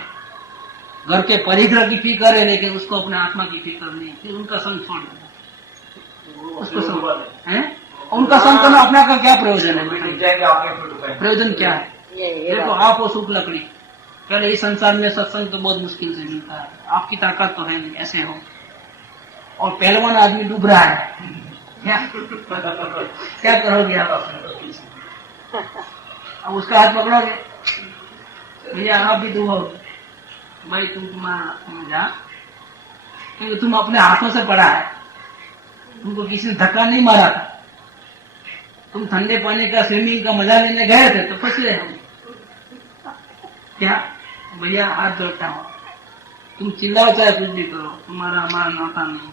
घर के परिग्रह की फिक्र है, लेकिन उसको अपने आत्मा की फिक्र नहीं। फिर उनका संग छोड़ देना, उसको संग है, उनका संग करना अपना का क्या प्रयोजन है? प्रयोजन क्या है? देखो आप वो सूख लकड़ी, पहले इस संसार में सत्संग तो बहुत मुश्किल से मिलता है, आपकी ताकत तो है नहीं, ऐसे हो, और पहलवान आदमी डूब रहा है, क्या करोगे आप? अब उसका हाथ पकड़ोगे, भैया आप भी डूबो भाई, तुम तुम्हारा जा, क्योंकि तुम अपने हाथों से पड़ा है, तुमको किसी ने धक्का नहीं मारा था, तुम ठंडे पानी का स्विमिंग का मजा लेने गए थे तो फंसे हम। क्या भैया हाथ जोड़ता हूँ, तुम चिल्लाओ चाहे कुछ भी करो, तुम्हारा हमारा नाता नहीं है।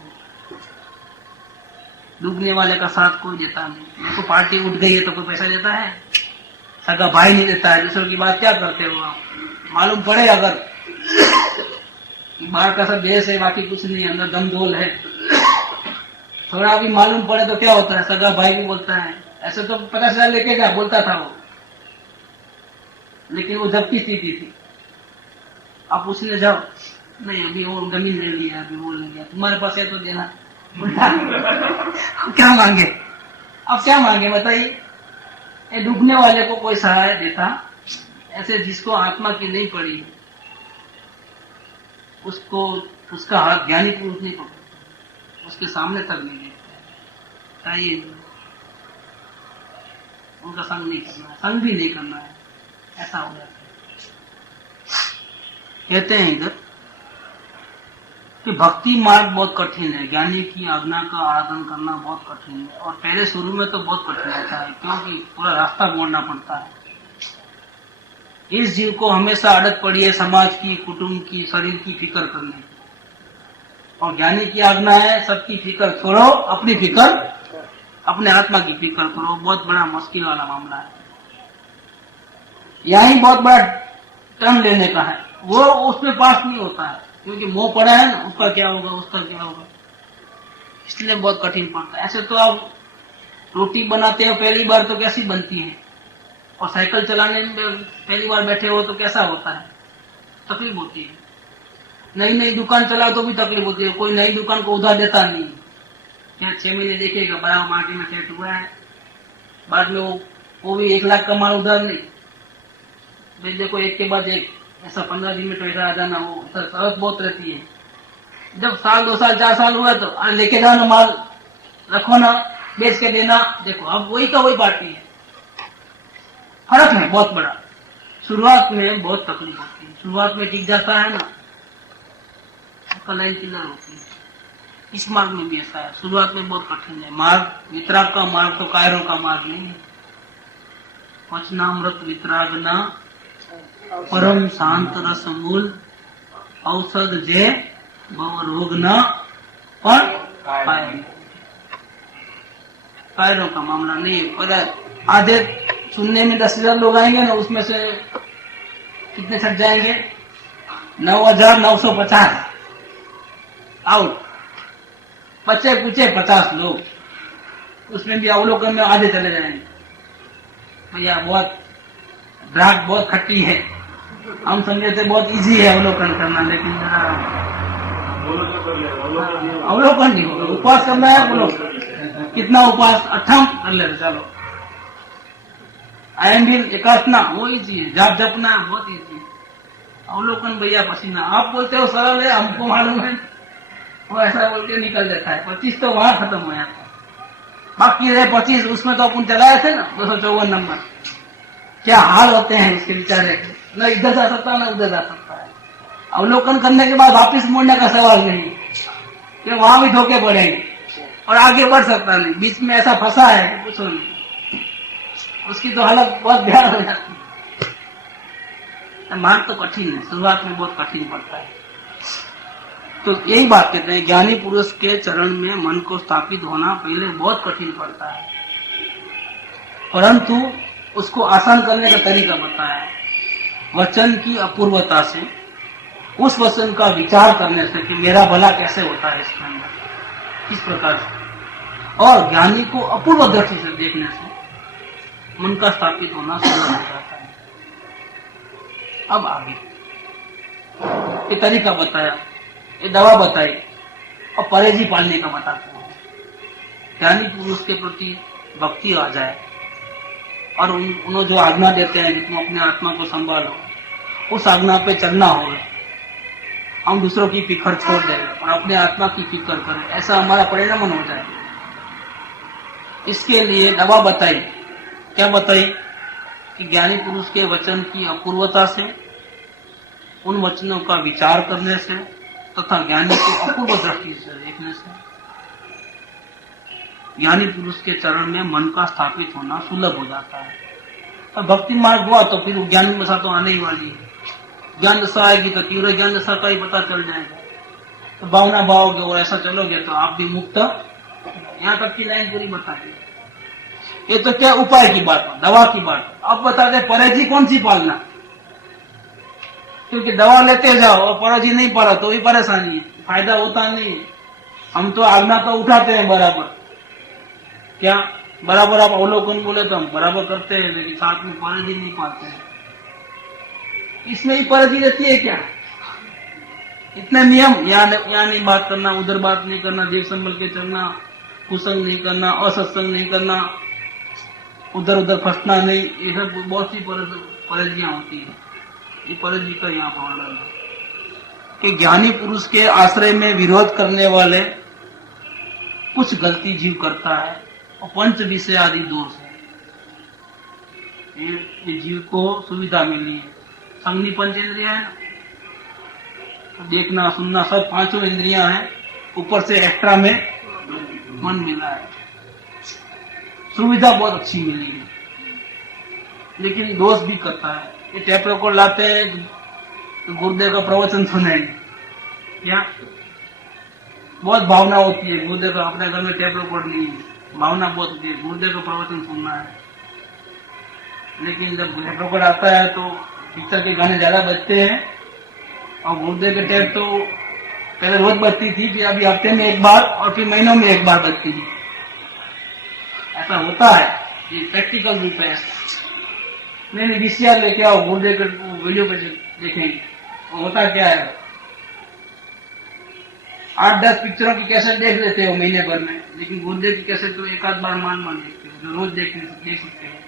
डूबने वाले का साथ कोई देता नहीं। देखो पार्टी उठ गई है तो कोई पैसा देता है? सगा भाई नहीं देता है। दूसरों की बात क्या करते हो आप? मालूम पड़े अगर बाहर का सब देश है, बाकी कुछ नहीं, अंदर दमदोल है, थोड़ा भी मालूम पड़े तो क्या होता है? सगा भाई भी बोलता है, ऐसे तो 50,000 लेके जा बोलता था वो, लेकिन वो जब की स्थिति थी। आप पूछने जाओ, नहीं अभी वो जमीन ले लिया, अभी वो ले लिया, तुम्हारे पास है तो देना। क्या मांगे? अब क्या मांगे बताइए? डूबने वाले को कोई सहाय देता? ऐसे जिसको आत्मा की नहीं पड़ी उसको, उसका हाथ ज्ञानी पुरुष नहीं पकड़ता, उसके सामने तक नहीं देखता। चाहिए उनका संग नहीं करना है, संग भी नहीं करना है, ऐसा हो जाता है। कहते हैं इधर कि भक्ति मार्ग बहुत कठिन है, ज्ञानी की आज्ञा का आराधन करना बहुत कठिन है, और पहले शुरू में तो बहुत कठिन होता है, क्योंकि पूरा रास्ता मोड़ना पड़ता है। इस जीव को हमेशा आदत पड़ी है समाज की, कुटुंब की, शरीर की फिक्र करने की, और ज्ञानी की आज्ञा है सबकी फिक्र छोड़ो, अपनी फिक्र, अपने आत्मा की फिक्र करो। बहुत बड़ा मुश्किल वाला मामला है, यही बहुत बड़ा टर्न लेने का है, वो उसमें पास नहीं होता है, क्योंकि मोह पड़ा है ना, उसका क्या होगा, उसका क्या होगा, इसलिए बहुत कठिन पड़ता है। ऐसे तो आप रोटी बनाते हो पहली बार तो कैसी बनती है, और साइकिल चलाने में पहली बार बैठे हो तो कैसा होता है, तकलीफ होती है। नई नई दुकान चलाओ तो भी तकलीफ होती है, कोई नई दुकान को उधार देता नहीं, यहाँ 6 महीने देखेगा बड़ा मार्केट में सेट हुआ है, बाद में वो भी 1 लाख का माल उधार नहीं, भाई देखो एक के बाद एक, ऐसा 15 दिन में पैसा आ जाना, वो शरत बहुत रहती है। जब 1 2 साल 4 साल हुआ तो लेके जाओ ना माल, रखो ना, बेच के देना। देखो अब वही का वही पार्टी है, फर्क है बहुत बड़ा। शुरुआत में बहुत तकलीफ होती है, शुरुआत में टिक जाता है ना, लाइन क्लियर होती है। इस मार्ग में भी ऐसा है, शुरुआत में बहुत कठिन है मार्ग। वितराग का मार्ग तो कायरों का मार्ग नहीं है। वचनामृत वितराग ना परम शांत रस मूल, औषध जे भव रोग न पर कायरों का मामला नहीं है। पर आधे सुनने में 10,000 लोग आएंगे ना, उसमें से कितने छट जाएंगे? 9,950 आउट, बच्चे पूछे 50 लोग, उसमें भी अवलोकन में आधे चले जाएंगे। भैया बहुत ड्राग बहुत खट्टी है, हम समझे थे बहुत इजी है अवलोकन करना, लेकिन अवलोकन नहीं होगा, उपवास करना है। बोलो कितना उपवास, 8 कर ले, चलो आयंबीर एकासना वो इजी है, जाप जपना बहुत इजी है, अवलोकन भैया पसीना। आप बोलते हो सरल है, हमको मालूम है, वो ऐसा बोल के निकल जाता है। 25 तो वहां खत्म हो जाता है, बाकी रहे 25, उसमें तो अपन चलाए थे ना 254 नंबर। क्या हाल होते हैं इसके बेचारे, न इधर जा सकता न उधर जा सकता है। अवलोकन करने के बाद वापिस मुड़ने का सवाल नहीं, कि वहां भी धोखे पड़ेंगे और आगे बढ़ सकता नहीं, बीच में ऐसा फंसा है कुछ नहीं, उसकी तो हालत बहुत ध्यान हो जाती है। मार्ग तो कठिन है, शुरुआत में बहुत कठिन पड़ता है। तो यही बात कहते हैं, ज्ञानी पुरुष के चरण में मन को स्थापित होना पहले बहुत कठिन पड़ता है, परंतु उसको आसान करने का तरीका बताया। वचन की अपूर्वता से, उस वचन का विचार करने से कि मेरा भला कैसे होता है इसके अंदर, किस प्रकार से, और ज्ञानी को अपूर्व दृष्टि से देखने से मन का स्थापित होना सुलभ हो जाता है। अब आगे ये तरीका बताया, ये दवा बताई, और परहेजी पालने का बताते हैं। ज्ञानी पुरुष के प्रति भक्ति आ जाए और उन्होंने जो आज्ञा देते हैं कि तुम अपने आत्मा को संभालो, उस आज्ञा पे चलना होगा। हम दूसरों की फिक्र छोड़ दें और अपने आत्मा की फिक्र करें, ऐसा हमारा परिणाम हो जाए। इसके लिए दवा बताई, क्या बताई कि ज्ञानी पुरुष के वचन की अपूर्वता से, उन वचनों का विचार करने से तथा ज्ञानी को अपूर्व दृष्टि से देखने से ज्ञानी पुरुष के चरण में मन का स्थापित होना सुलभ हो जाता है। और भक्ति मार्ग हुआ तो फिर ज्ञान दशा तो आने ही वाली है। ज्ञान दशा आएगी तो तीव्र ज्ञान दशा का ही पता चल जाएगा। तो भावना भावोगे और ऐसा चलोगे तो आप भी मुक्त, यहाँ तक की लाइन पूरी बता दी। ये तो क्या उपाय की बात, दवा की बात। अब बता दे परहेजी कौन सी पालना, क्योंकि दवा लेते जाओ और परहेजी नहीं पाला तो भी परेशानी है, फायदा होता नहीं है। हम तो आज्ञा तो उठाते हैं बराबर, क्या बराबर आप अवलोकन बोले तो हम बराबर करते हैं, लेकिन साथ में परहेजी नहीं पाते हैं। इसमें ही परहेजी रहती है क्या? इतने नियम, यहाँ नहीं बात करना, उधर बात नहीं करना, देख संभल के चलना, कुसंग नहीं करना, असत्संग नहीं करना, उधर उधर फंसना नहीं, ये सब बहुत सी परहेजियां होती है। ये परहेजी का यहाँ वर्णन है कि ज्ञानी पुरुष के आश्रय में विरोध करने वाले कुछ गलती जीव करता है और पंच विषय आदि दोष है। ये जीव को सुविधा मिली है, संगनी पंच इंद्रिया है ना, देखना सुनना सब पांचों इंद्रियां हैं, ऊपर से एक्स्ट्रा में मन मिला है, सुविधा बहुत अच्छी मिली है, लेकिन दोष भी करता है। ये टेप रिकॉर्ड लाते हैं तो गुरुदेव का प्रवचन सुनेंगे, क्या बहुत भावना होती है। गुरुदेव का अपने घर में टेप रिकॉर्ड नहीं है, भावना बहुत होती है, गुरुदेव का प्रवचन सुनना है। लेकिन जब टेप रिकॉर्ड आता है तो पिक्चर के गाने ज्यादा बजते हैं और गुरुदेव के टेप तो पहले रोज बजती थी, फिर अभी हफ्ते में एक बार और फिर महीनों में एक बार बजती थी। ऐसा होता है, ये प्रैक्टिकल रूप है। नहीं VCR लेके आओ, गुरुदेव के वीडियो पे देखेंगे होता क्या है। 8-10 पिक्चरों की कैसेट देख लेते हो महीने भर में, लेकिन गुरुदेव की कैसेट तो एक आध बार मान देखते हो, जो रोज देख सकते हो।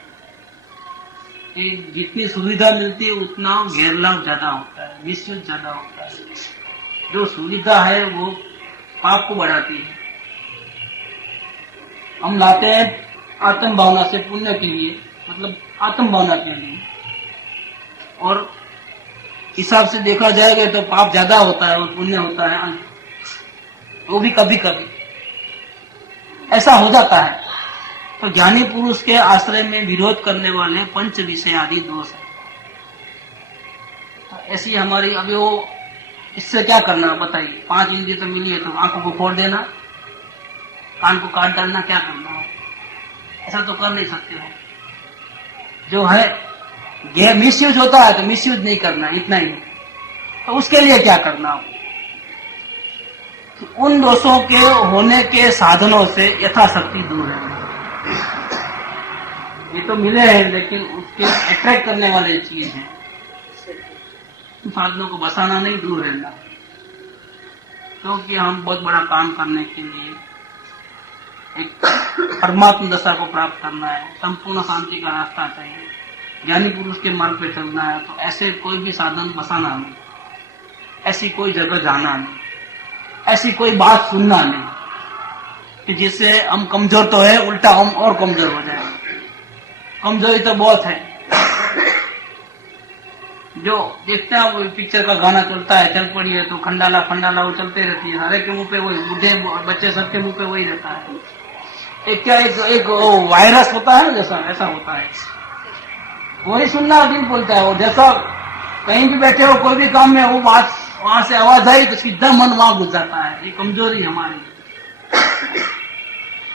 जितनी सुविधा मिलती है उतना गैरलाभ ज्यादा होता है, मिसयूज ज्यादा होता है। जो सुविधा है वो पाप को बढ़ाती है। हम लाते हैं आत्म भावना से पुण्य के लिए, मतलब आत्म भावना के लिए, और हिसाब से देखा जाएगा तो पाप ज्यादा होता है और पुण्य होता है, वो भी कभी कभी ऐसा हो जाता है। तो ज्ञानी पुरुष के आश्रय में विरोध करने वाले पंच विषय आदि दोष है। तो ऐसी हमारी अभी वो, इससे क्या करना बताइए। 5 इंद्रिय तो मिली है तो आंखों को फोड़ देना, कान को काट डालना, क्या करना है? ऐसा तो कर नहीं सकते हो। जो है मिसयूज होता है तो मिसयूज नहीं करना, इतना ही। तो उसके लिए क्या करना हो? उन दोषों के होने के साधनों से यथाशक्ति दूर रहना। ये तो मिले हैं, लेकिन उसके अट्रैक्ट करने वाले चीज हैं, उन साधनों को बसाना नहीं, दूर रहना। क्योंकि हम बहुत बड़ा काम करने के लिए एक परमात्म दशा को प्राप्त करना है, संपूर्ण शांति का रास्ता चाहिए, ज्ञानी पुरुष के मार्ग पे चलना है, तो ऐसे कोई भी साधन बसाना नहीं, ऐसी कोई जगह जाना नहीं, ऐसी कोई बात सुनना नहीं कि जिससे हम कमजोर तो है, उल्टा हम और कमजोर हो जाए। कमजोरी तो बहुत है। जो देखते हैं वो पिक्चर का गाना चलता है, चल पड़ी है तो खंडाला फंडाला वो चलते रहती है, हर एक के मुंह पे वही, बूढ़े बच्चे सबके मुंह पे वही रहता है। एक क्या एक वायरस होता है जैसा, ऐसा होता है, वही सुनना दिन बोलता है। वो जैसा कहीं भी बैठे हो, कोई भी काम में, वो बात वहां से आवाज आई तो सीधा मन वहां घुस जाता है। ये कमजोरी हमारी।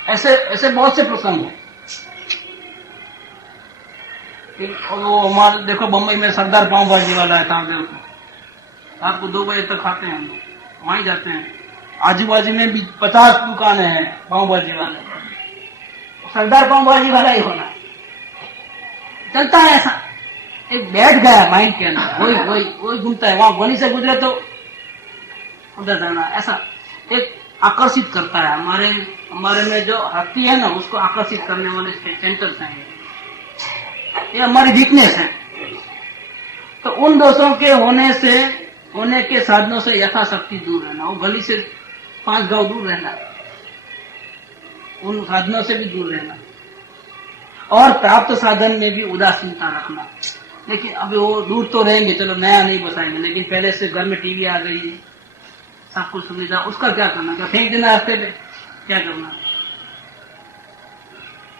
ऐसे ऐसे बहुत से प्रसंग है। वो हमारे देखो बम्बई में सरदार पाव भाजी वाला है, तामदेव को रात को 2 बजे तक खाते हैं हम लोग, वहीं जाते हैं। आजू बाजू में भी 50 दुकानें हैं पाव भाजी वाले, सरदार पाव भाजी वाला ही होना चलता है। ऐसा एक बैठ गया माइंड के अंदर, वही वही वही घूमता है। वहां गली से गुजरे तो उधर जाना, ऐसा एक आकर्षित करता है। हमारे में जो हस्ती है ना, उसको आकर्षित करने वाले सेंटर्स हैं, ये हमारी वीकनेस है। तो उन दोषों के होने के साधनों से यथाशक्ति दूर रहना। वो गली से 5 गांव दूर रहना, उन साधनों से भी दूर रहना, और प्राप्त साधन में भी उदासीनता रखना। लेकिन अब वो दूर तो रहेंगे, चलो नया नहीं बसाएंगे, लेकिन पहले से घर में टीवी आ गई, सब कुछ सुविधा, उसका क्या करना? क्या फेंक देना रास्ते पे? क्या करना?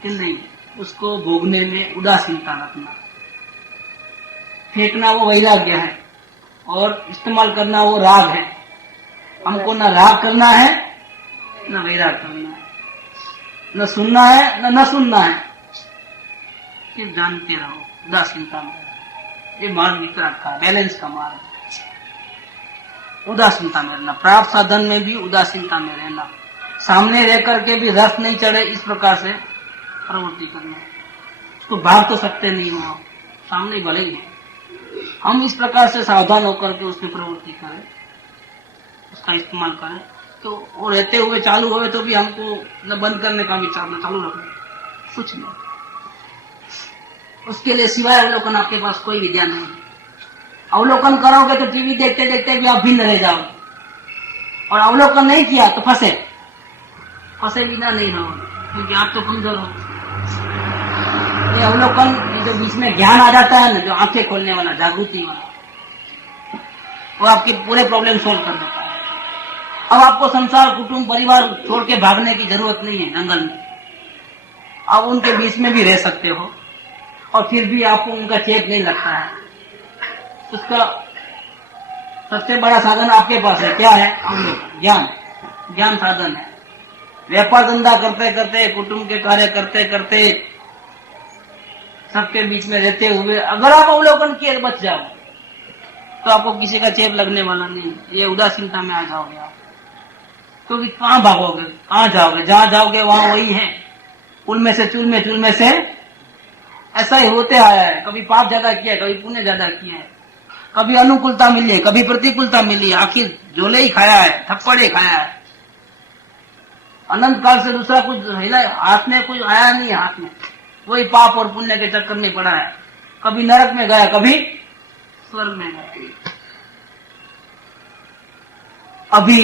कि नहीं, उसको भोगने में उदासीनता रखना। फेंकना वो वैराग्य है, और इस्तेमाल करना वो राग है। हमको न राग करना है, न वैराग करना है, न सुनना है, न सुनना है, सिर्फ जानते रहो उदासीनता में। ये मार्ग वितरक का, बैलेंस का मार्ग, उदासीनता में रहना। प्राप्त साधन में भी उदासीनता में रहना, सामने रह करके भी रस नहीं चढ़े, इस प्रकार से प्रवृत्ति करना। उसको भाग तो सकते नहीं हो, सामने भले ही है। हम इस प्रकार से सावधान होकर के उसकी प्रवृत्ति करें, उसका इस्तेमाल करें, तो वो रहते हुए चालू हुए तो भी हमको न बंद करने का विचार, न चालू रखना, कुछ नहीं। उसके लिए सिवाय अवलोकन आपके पास कोई विद्या नहीं है। अवलोकन करोगे तो टीवी देखते देखते भी आप भिन्न रह जाओगे, और अवलोकन नहीं किया तो फंसे बिना नहीं रहोगे, क्योंकि आप तो कमजोर हो। ये अवलोकन, ये जो बीच में ज्ञान आ जाता है ना, जो आंखें खोलने वाला, जागृति वाला, वो आपके पूरे प्रॉब्लम सोल्व कर देता है। अब आपको संसार, कुटुंब, परिवार छोड़ के भागने की जरूरत नहीं है जंगल में। आप उनके बीच में भी रह सकते हो, और फिर भी आपको उनका चेप नहीं लगता है। उसका सबसे बड़ा साधन आपके पास है, क्या है? ज्ञान साधन है। व्यापार धंधा करते करते, कुटुंब के कार्य करते करते, सबके बीच में रहते हुए अगर आप अवलोकन किए बच जाओ, तो आपको किसी का चेप लगने वाला नहीं। ये उदासीनता में आ जाओगे आप, क्योंकि कहाँ भागोगे, कहाँ जाओगे? जहां जाओगे वहां वही है, उल में से चूल में से ऐसा ही होते आया है। कभी पाप ज्यादा किया है, कभी पुण्य ज्यादा किया है, कभी अनुकूलता मिली है, कभी प्रतिकूलता मिली है, आखिर झोले ही खाया है, थप्पड़ ही खाया है। अनंत काल से दूसरा कुछ हिला हाथ में कुछ आया नहीं है, हाथ में वही पाप और पुण्य के चक्कर में पड़ा है। कभी नरक में गया, कभी स्वर्ग में गया। अभी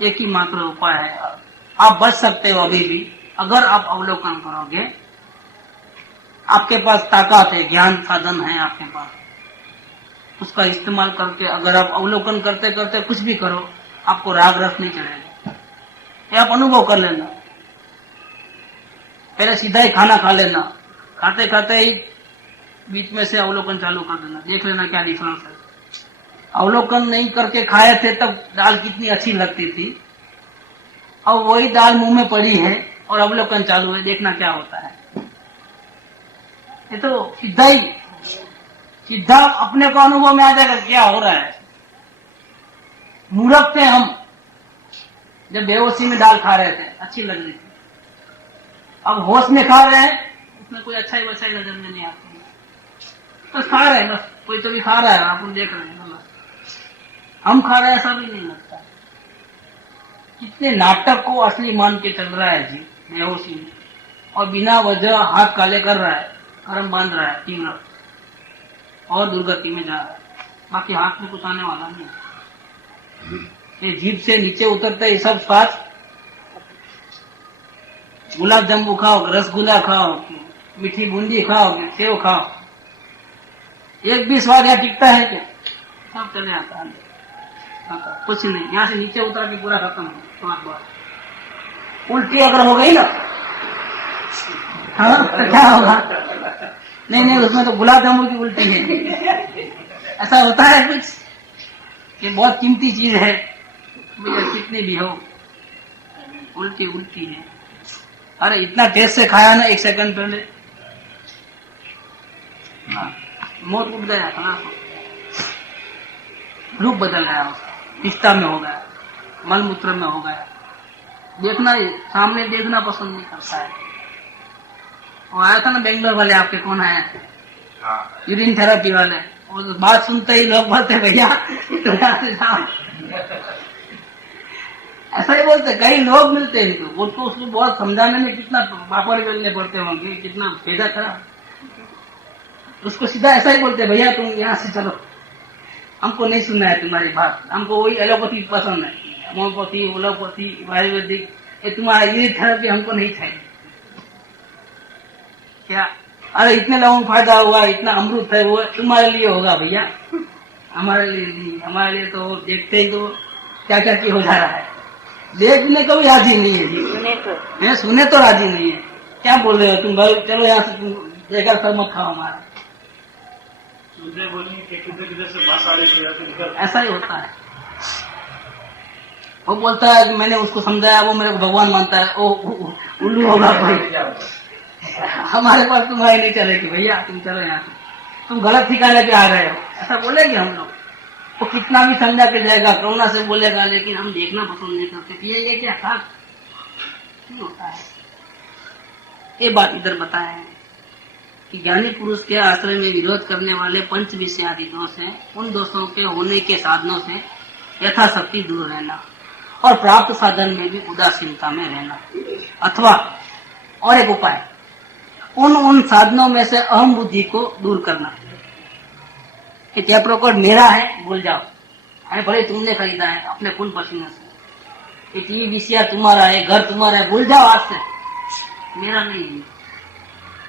एक ही मात्र उपाय है, आप बच सकते हो अभी भी, अगर आप अवलोकन करोगे। आपके पास ताकत है, ज्ञान साधन है आपके पास, उसका इस्तेमाल करके अगर आप अवलोकन करते करते कुछ भी करो, आपको राग रस नहीं चढ़ेगा। ये आप अनुभव कर लेना। पहले सीधा ही खाना खा लेना, खाते खाते ही बीच में से अवलोकन चालू कर देना, देख लेना क्या डिफरेंस है। अवलोकन नहीं करके खाए थे तब दाल कितनी अच्छी लगती थी, अब वही दाल मुंह में पड़ी है और अवलोकन चालू है, देखना क्या होता है। ये तो सीधा अपने को अनुभव में आ जाएगा क्या हो रहा है। मूर्ख थे हम, जब बेहोशी में दाल खा रहे थे, अच्छी लग रही थी। अब होश में खा रहे हैं, उसमें कोई अच्छाई वच्छाई नजर में नहीं आती, तो खा रहे हैं बस, कोई तो भी खा रहा है, आप देख रहे हैं, हम खा रहे हैं ऐसा भी नहीं लगता। कितने नाटक को असली मान के चल रहा है जी बेहोशी में, और बिना वजह हाथ काले कर रहा है, कर्म बांध रहा है तीव्र, और दुर्गति में जा रहा है। बाकी हाथ में कुछ आने वाला नहीं है। ये जीभ से नीचे उतरते ये सब स्वाद, गुलाब जामुन खाओ, रसगुल्ला खाओ, मीठी बूंदी खाओ, सेव खाओ, एक भी स्वाद यहाँ टिकता है क्या? सब चले आता है, कुछ नहीं, यहाँ से नीचे उतर के पूरा खत्म है स्वाद बात। उल्टी अगर हो गई ना, हाँ तो क्या होगा? नहीं, उसमें तो गुलाब जामुन की उल्टी है। ऐसा होता है कुछ कि बहुत कीमती चीज है, कितनी भी हो, उल्टी है। अरे इतना टेस्ट से खाया ना, 1 सेकंड पहले मौत उठ गया, रूप बदल गया, पिस्ता में हो गया, मल मूत्र में हो गया। देखना, सामने देखना पसंद नहीं करता है। वो आया था ना बेंगलोर वाले, आपके कौन आया, यूरिन थेरेपी वाले, और बात सुनते ही लोग बोलते भैया ऐसा ही बोलते। कई लोग मिलते हैं इनको, उसको उसको बहुत समझाने में कितना पापड़ बेलने पड़ते होंगे, कितना भेजा था, उसको सीधा ऐसा ही बोलते भैया तुम यहाँ से चलो, हमको नहीं सुनना है तुम्हारी बात, हमको वही एलोपैथी पसंद है, होम्योपैथी, एलोपैथी, आयुर्वेदिक, ये तुम्हारा यूरिन थेरेपी हमको नहीं चाहिए। क्या? अरे इतने लोगों को फायदा हुआ, इतना अमृत है, वो तुम्हारे लिए होगा भैया, हमारे लिए नहीं। हमारे लिए तो देखते ही तो क्या क्या हो जा रहा है, देखने को भी राजी नहीं है जी, सुने तो राजी नहीं है। क्या बोल रहे हो तुम भाई, चलो यहाँ से तुम देखा सब मत खाओ हमारा, ऐसा ही होता है। वो बोलता है कि मैंने उसको समझाया, वो मेरे को भगवान मानता है, ओ उल्लू होगा भाई, हमारे पास तुम्हारी नहीं चलेगी भैया, तुम चलो यहाँ से, तुम गलत ठिकाने पे आ रहे हो, ऐसा बोलेंगे हम लोग। वो कितना भी समझा के जाएगा, करुणा से बोलेगा, लेकिन हम देखना पसंद नहीं करते। ये क्या था, क्यों होता है? ये बात इधर बताया है कि ज्ञानी पुरुष के आश्रय में विरोध करने वाले पंच विषयादि दोष हैं, उन दोषों के होने के साधनों से यथाशक्ति दूर रहना, और प्राप्त साधन में भी उदासीनता में रहना, अथवा और एक उपाय, उन साधनों में से अहम बुद्धि को दूर करना। कि टेप रिकॉर्ड मेरा है, भूल जाओ, अरे भले तुमने खरीदा है अपने खून पसीने से, ये टीवी VCR तुम्हारा है, घर तुम्हारा है, भूल जाओ आज से, मेरा नहीं है,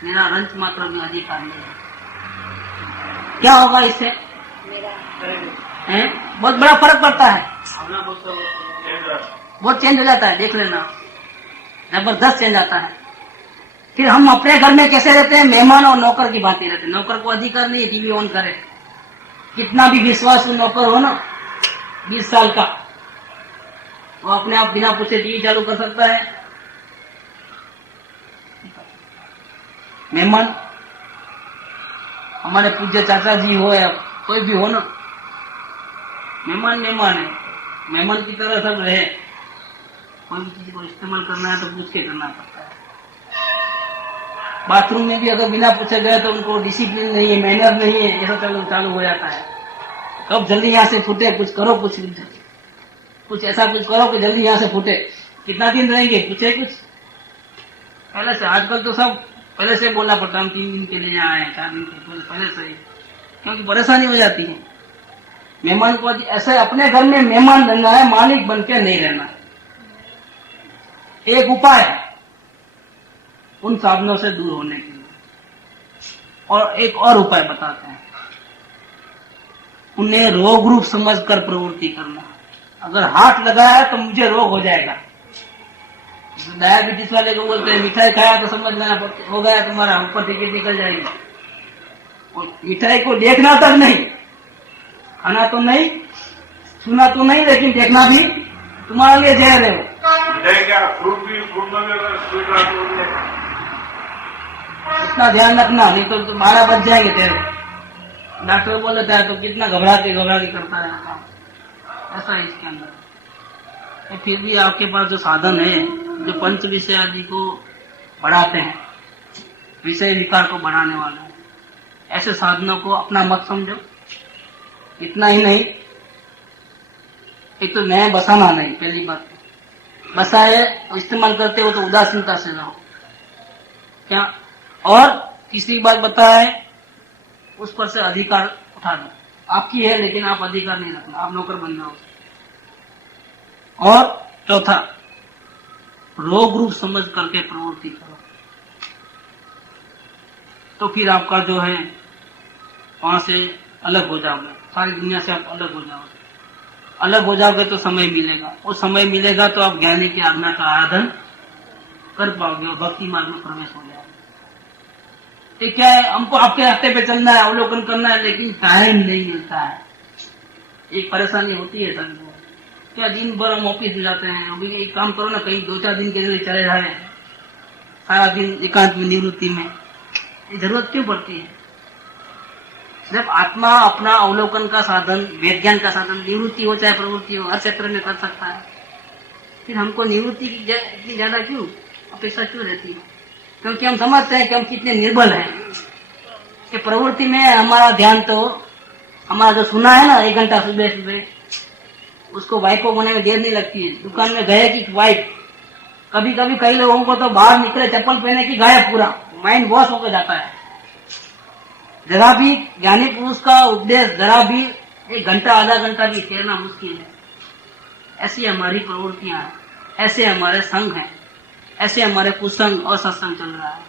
मेरा रंच मात्र भी अधिकार नहीं है। क्या होगा इससे? बहुत बड़ा फर्क पड़ता है, बहुत चेंज हो जाता है, देख लेना, जबरदस्त चेंज आता है। फिर हम अपने घर में कैसे रहते हैं, मेहमान और नौकर की बातें रहते हैं। नौकर को अधिकार नहीं है टीवी ऑन करे, कितना भी विश्वास नौकर हो ना, 20 साल का, वो अपने आप बिना पूछे टीवी चालू कर सकता है। मेहमान, हमारे पूज्य चाचा जी हो या कोई भी हो ना, मेहमान है, मेहमान की तरह सब रहे। कोई भी चीज को इस्तेमाल करना है तो पूछ के करना पड़ता है। बाथरूम में भी अगर बिना पूछे गए तो उनको डिसिप्लिन नहीं है, मैनर नहीं है, ऐसा चालू हो जाता है। कब जल्दी यहाँ से फूटे, कुछ करो, कुछ ऐसा कुछ करो कि जल्दी यहाँ से फूटे। कितना दिन रहेंगे, पूछे कुछ पहले से। आजकल तो सब पहले से बोलना पड़ता है, हम 3 दिन के लिए यहाँ आए, 4 दिन के पहले से, क्योंकि परेशानी हो जाती है। मेहमान को ऐसे अपने घर में मेहमान बनना है, मालिक बन के नहीं रहना। एक उपाय है उन साधनों से दूर होने के लिए, और एक और उपाय बताते हैं, उन्हें रोग रूप समझकर प्रवृत्ति करना। अगर हाथ लगाया तो मुझे रोग हो जाएगा। डायबिटीज वाले को बोलते हैं मिठाई खाया तो समझ लेना हो गया तुम्हारा, ऊपर टिकट निकल जाएगी। और मिठाई को देखना तक नहीं, खाना तो नहीं, सुना तो नहीं, लेकिन देखना भी तुम्हारे लिए जहर है। इतना ध्यान रखना, नहीं तो 12 बज जाएंगे तेरे। डॉक्टर बोल देता है तो कितना घबरा के करता है, ऐसा है इसके अंदर। तो फिर भी आपके पास जो साधन है, जो पंच विषय आदि को बढ़ाते हैं, विषय विकार को बढ़ाने वाले हैं, ऐसे साधनों को अपना मत समझो। इतना ही नहीं, एक तो नया बसाना नहीं, पहली बात बसाए इस्तेमाल करते हो तो उदासीनता से रहो क्या। और तीसरी बात बताए, उस पर से अधिकार उठा दो। आपकी है लेकिन आप अधिकार नहीं रखना, आप नौकर बन जाओ। और चौथा, रोग रूप समझ करके प्रवृत्ति करो, तो फिर आपका जो है वहां से अलग हो जाओगे, सारी दुनिया से आप अलग हो जाओगे। अलग हो जाओगे तो समय मिलेगा, वो समय मिलेगा तो आप ज्ञानी की आज्ञा का आराधन कर पाओगे और भक्ति मार्ग में प्रवेश हो जाओगे। ये क्या है, हमको आपके रास्ते पे चलना है, अवलोकन करना है, लेकिन टाइम नहीं मिलता है। एक परेशानी होती है सर, क्या दिन भर हम ऑफिस में जाते हैं, अभी एक काम करो ना, कहीं 2-4 दिन के लिए चले जाए, सारा दिन एकांत में निवृत्ति में, ये जरूरत क्यों पड़ती है। जब आत्मा अपना अवलोकन का साधन, विज्ञान का साधन, निवृत्ति हो चाहे प्रवृत्ति हो, हर क्षेत्र में कर सकता है, फिर हमको निवृत्ति की इतनी ज्यादा क्यों अपेक्षा क्यों रहती है। क्योंकि हम समझते हैं कि हम कितने निर्बल हैं कि प्रवृत्ति में हमारा ध्यान, तो हमारा जो सुना है ना 1 घंटा सुबह सुबह, उसको वाइफ को होने में देर नहीं लगती है। दुकान में गए कि वाइफ, कभी कभी कई लोगों को तो बाहर निकले चप्पल पहने की गायब, पूरा माइंड वॉश होकर जाता है। जरा भी ज्ञानी पुरुष का उपदेश, जरा भी 1 घंटा आधा घंटा भी ठहरना मुश्किल है। ऐसी हमारी प्रवृत्तियां हैं, ऐसे हमारे संग हैं, ऐसे हमारे कुसंग और सत्संग चल रहा है।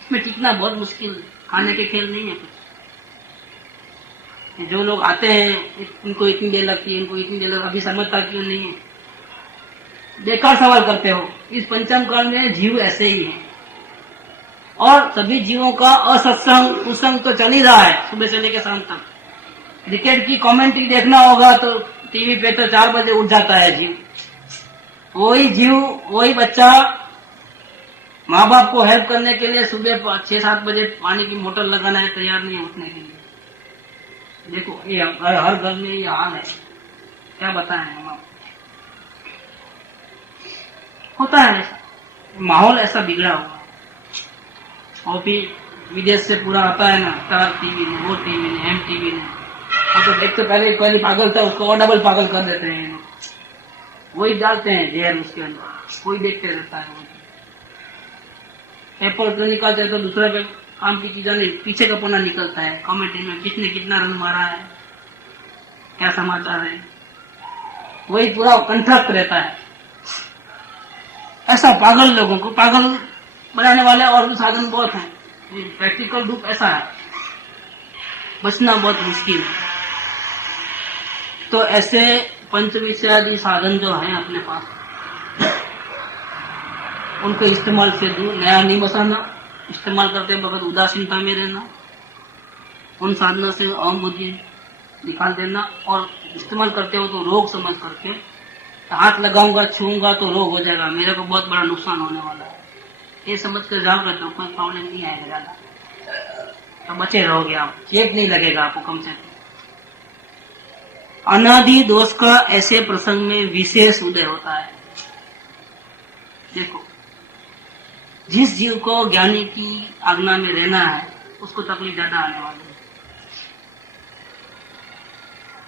इसमें टिकना बहुत मुश्किल है, खाने के खेल नहीं है कुछ। जो लोग आते हैं इनको इतनी देर लगती है, इनको इतनी देर लगती है, अभी समझता क्यों नहीं है। बेकार सवाल करते हो। इस पंचम काल में जीव ऐसे ही है, और सभी जीवों का असत्संग कुसंग तो चल ही रहा है सुबह से लेकर शाम तक। क्रिकेट की कमेंट्री देखना होगा तो टीवी पे तो 4 बजे उठ जाता है जीव। वही जीव, वही बच्चा माँ बाप को हेल्प करने के लिए सुबह 6-7 बजे पानी की मोटर लगाना है, तैयार नहीं है उठने के लिए। देखो ये हर घर में ये हाल है, क्या बताएं हम आपको। होता है ऐसा, माहौल ऐसा बिगड़ा हुआ। और फिर विदेश से पूरा आता है ना, स्टार टीवी ने, वो टीवी ने, एम टीवी ने, और तो एक तो पहले पागल था, उसको और डबल पागल कर देते हैं। वही डालते हैं जहर उसके अंदर, कोई देखते रहता है। पेपर तो निकालते हैं तो दूसरा पे काम की चीजें नहीं, पीछे का पन्ना निकलता है, कमेंट्री में किसने कितना रन मारा है, क्या समाचार है, वही पूरा कंठस्थ रहता है। ऐसा पागल लोगों को पागल बनाने वाले और भी साधन बहुत हैं। प्रैक्टिकल रूप ऐसा है, बचना बहुत मुश्किल है। तो ऐसे पंचविषयादि साधन जो है अपने पास, उनको इस्तेमाल से दूर, नया नहीं बसाना, इस्तेमाल करते वक्त उदासीनता में रहना, उन साधनों से अहम बुद्धि निकाल देना, और इस्तेमाल करते हो तो रोग समझ करके, हाथ लगाऊंगा छूऊंगा तो रोग हो जाएगा, मेरे को बहुत बड़ा नुकसान होने वाला है, ये समझ कर जाओगे तो कोई प्रॉब्लम नहीं आएगा ज्यादा, तो बचे रहोगे आप, चेप नहीं लगेगा आपको कम से कम। अनादि दोष का ऐसे प्रसंग में विशेष उदय होता है। देखो, जिस जीव को ज्ञानी की आज्ञा में रहना है उसको तकलीफ ज्यादा आने वाली है।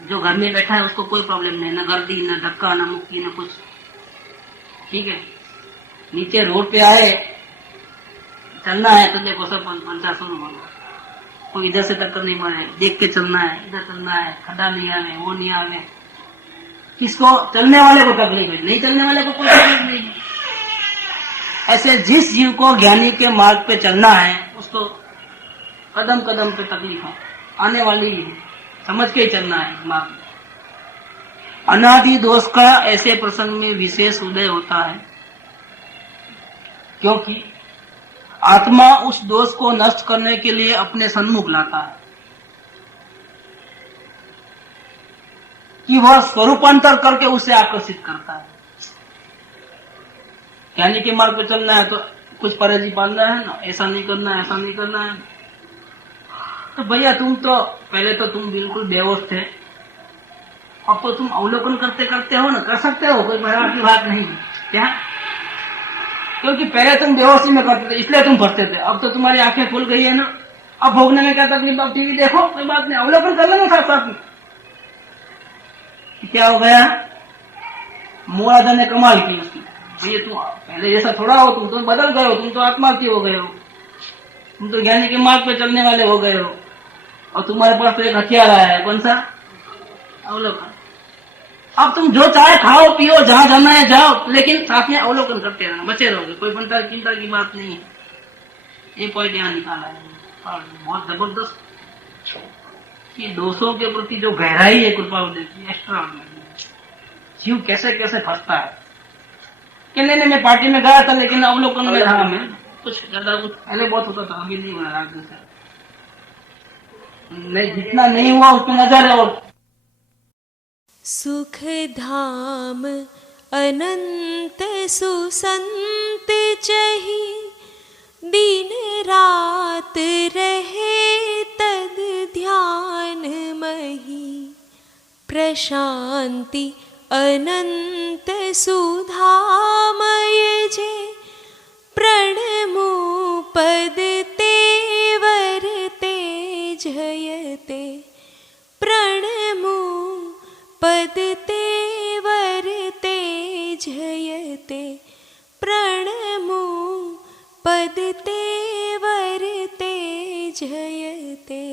जो घर में बैठा है उसको कोई प्रॉब्लम नहीं, न गर्दी, न धक्का, न मुक्की, न कुछ, ठीक है। नीचे रोड पे आए, चलना है तो देखो सब पंचा शुरू हो गया, कोई इधर से टक्कर नहीं मारे, देख के चलना है, इधर चलना है, खड्डा नहीं आवे, वो नहीं आवे। किसको? चलने वाले को तकलीफ है, नहीं चलने वाले को कोई तकलीफ नहीं। ऐसे जिस जीव को ज्ञानी के मार्ग पे चलना है उसको कदम कदम पे तकलीफ है, आने वाली है, समझ के ही चलना है मार्ग में। अनादि दोष का ऐसे प्रसंग में विशेष उदय होता है, क्योंकि आत्मा उस दोष को नष्ट करने के लिए अपने सन्मुख लाता है कि वह स्वरूपांतर करके उसे आकर्षित करता है। ज्ञानी के मार्ग पे चलना है तो कुछ परहेजी पालना है ना, ऐसा नहीं करना है, ऐसा नहीं करना है। तो भैया तुम तो पहले तो तुम बिल्कुल बेहोश थे, अब तो तुम अवलोकन करते करते हो ना, कर सकते हो, कोई बड़ा की बात नहीं है। क्या? क्योंकि पहले तुम बेहोशी में करते थे इसलिए तुम फंसते थे, अब तो तुम्हारी आंखें खुल गई है ना, अब भोगने में क्या तकलीफ, अब टीवी देखो, कोई बात नहीं, अवलोकन कर लेना साथ साथ में। क्या हो गया? मोरादा ने कमाल की उसकी, भैया तुम पहले जैसा थोड़ा हो, तुम तो बदल गए हो, तुम तो आत्मा की हो गए हो, तुम तो ज्ञानी के मार्ग पे चलने वाले हो गए हो, और तुम्हारे पास तो एक हथियार आया है, कौन सा? अवलोकन। अब तुम जो चाहे खाओ पियो, जहां जाना है जाओ, लेकिन साथ में अवलोकन करते रहना, बचे रहोगे, कोई चिंता की बात नहीं है। ये पॉइंट यहाँ निकाला है और बहुत जबरदस्त, कि दोषों के प्रति जो गहराई है कृपा की, एक्स्ट्रा जीव कैसे कैसे फंसता है। कि नहीं मैं पार्टी में गया था लेकिन अवलोकन में रहा, मैं कुछ ज्यादा कुछ पहले बहुत होता था, अभी नहीं हो रहा है, नहीं जितना नहीं हुआ उसमें नजर है। और सुख धाम अनंत सुसंत चही, दिन रात रहे तद ध्यान मही, प्रशांति अनंत सुधामय जे, प्रणमो पद तेवर तेजयते, प्रणमो पद तेवर तेजयते, प्रणमो पद तेवर तेजयते।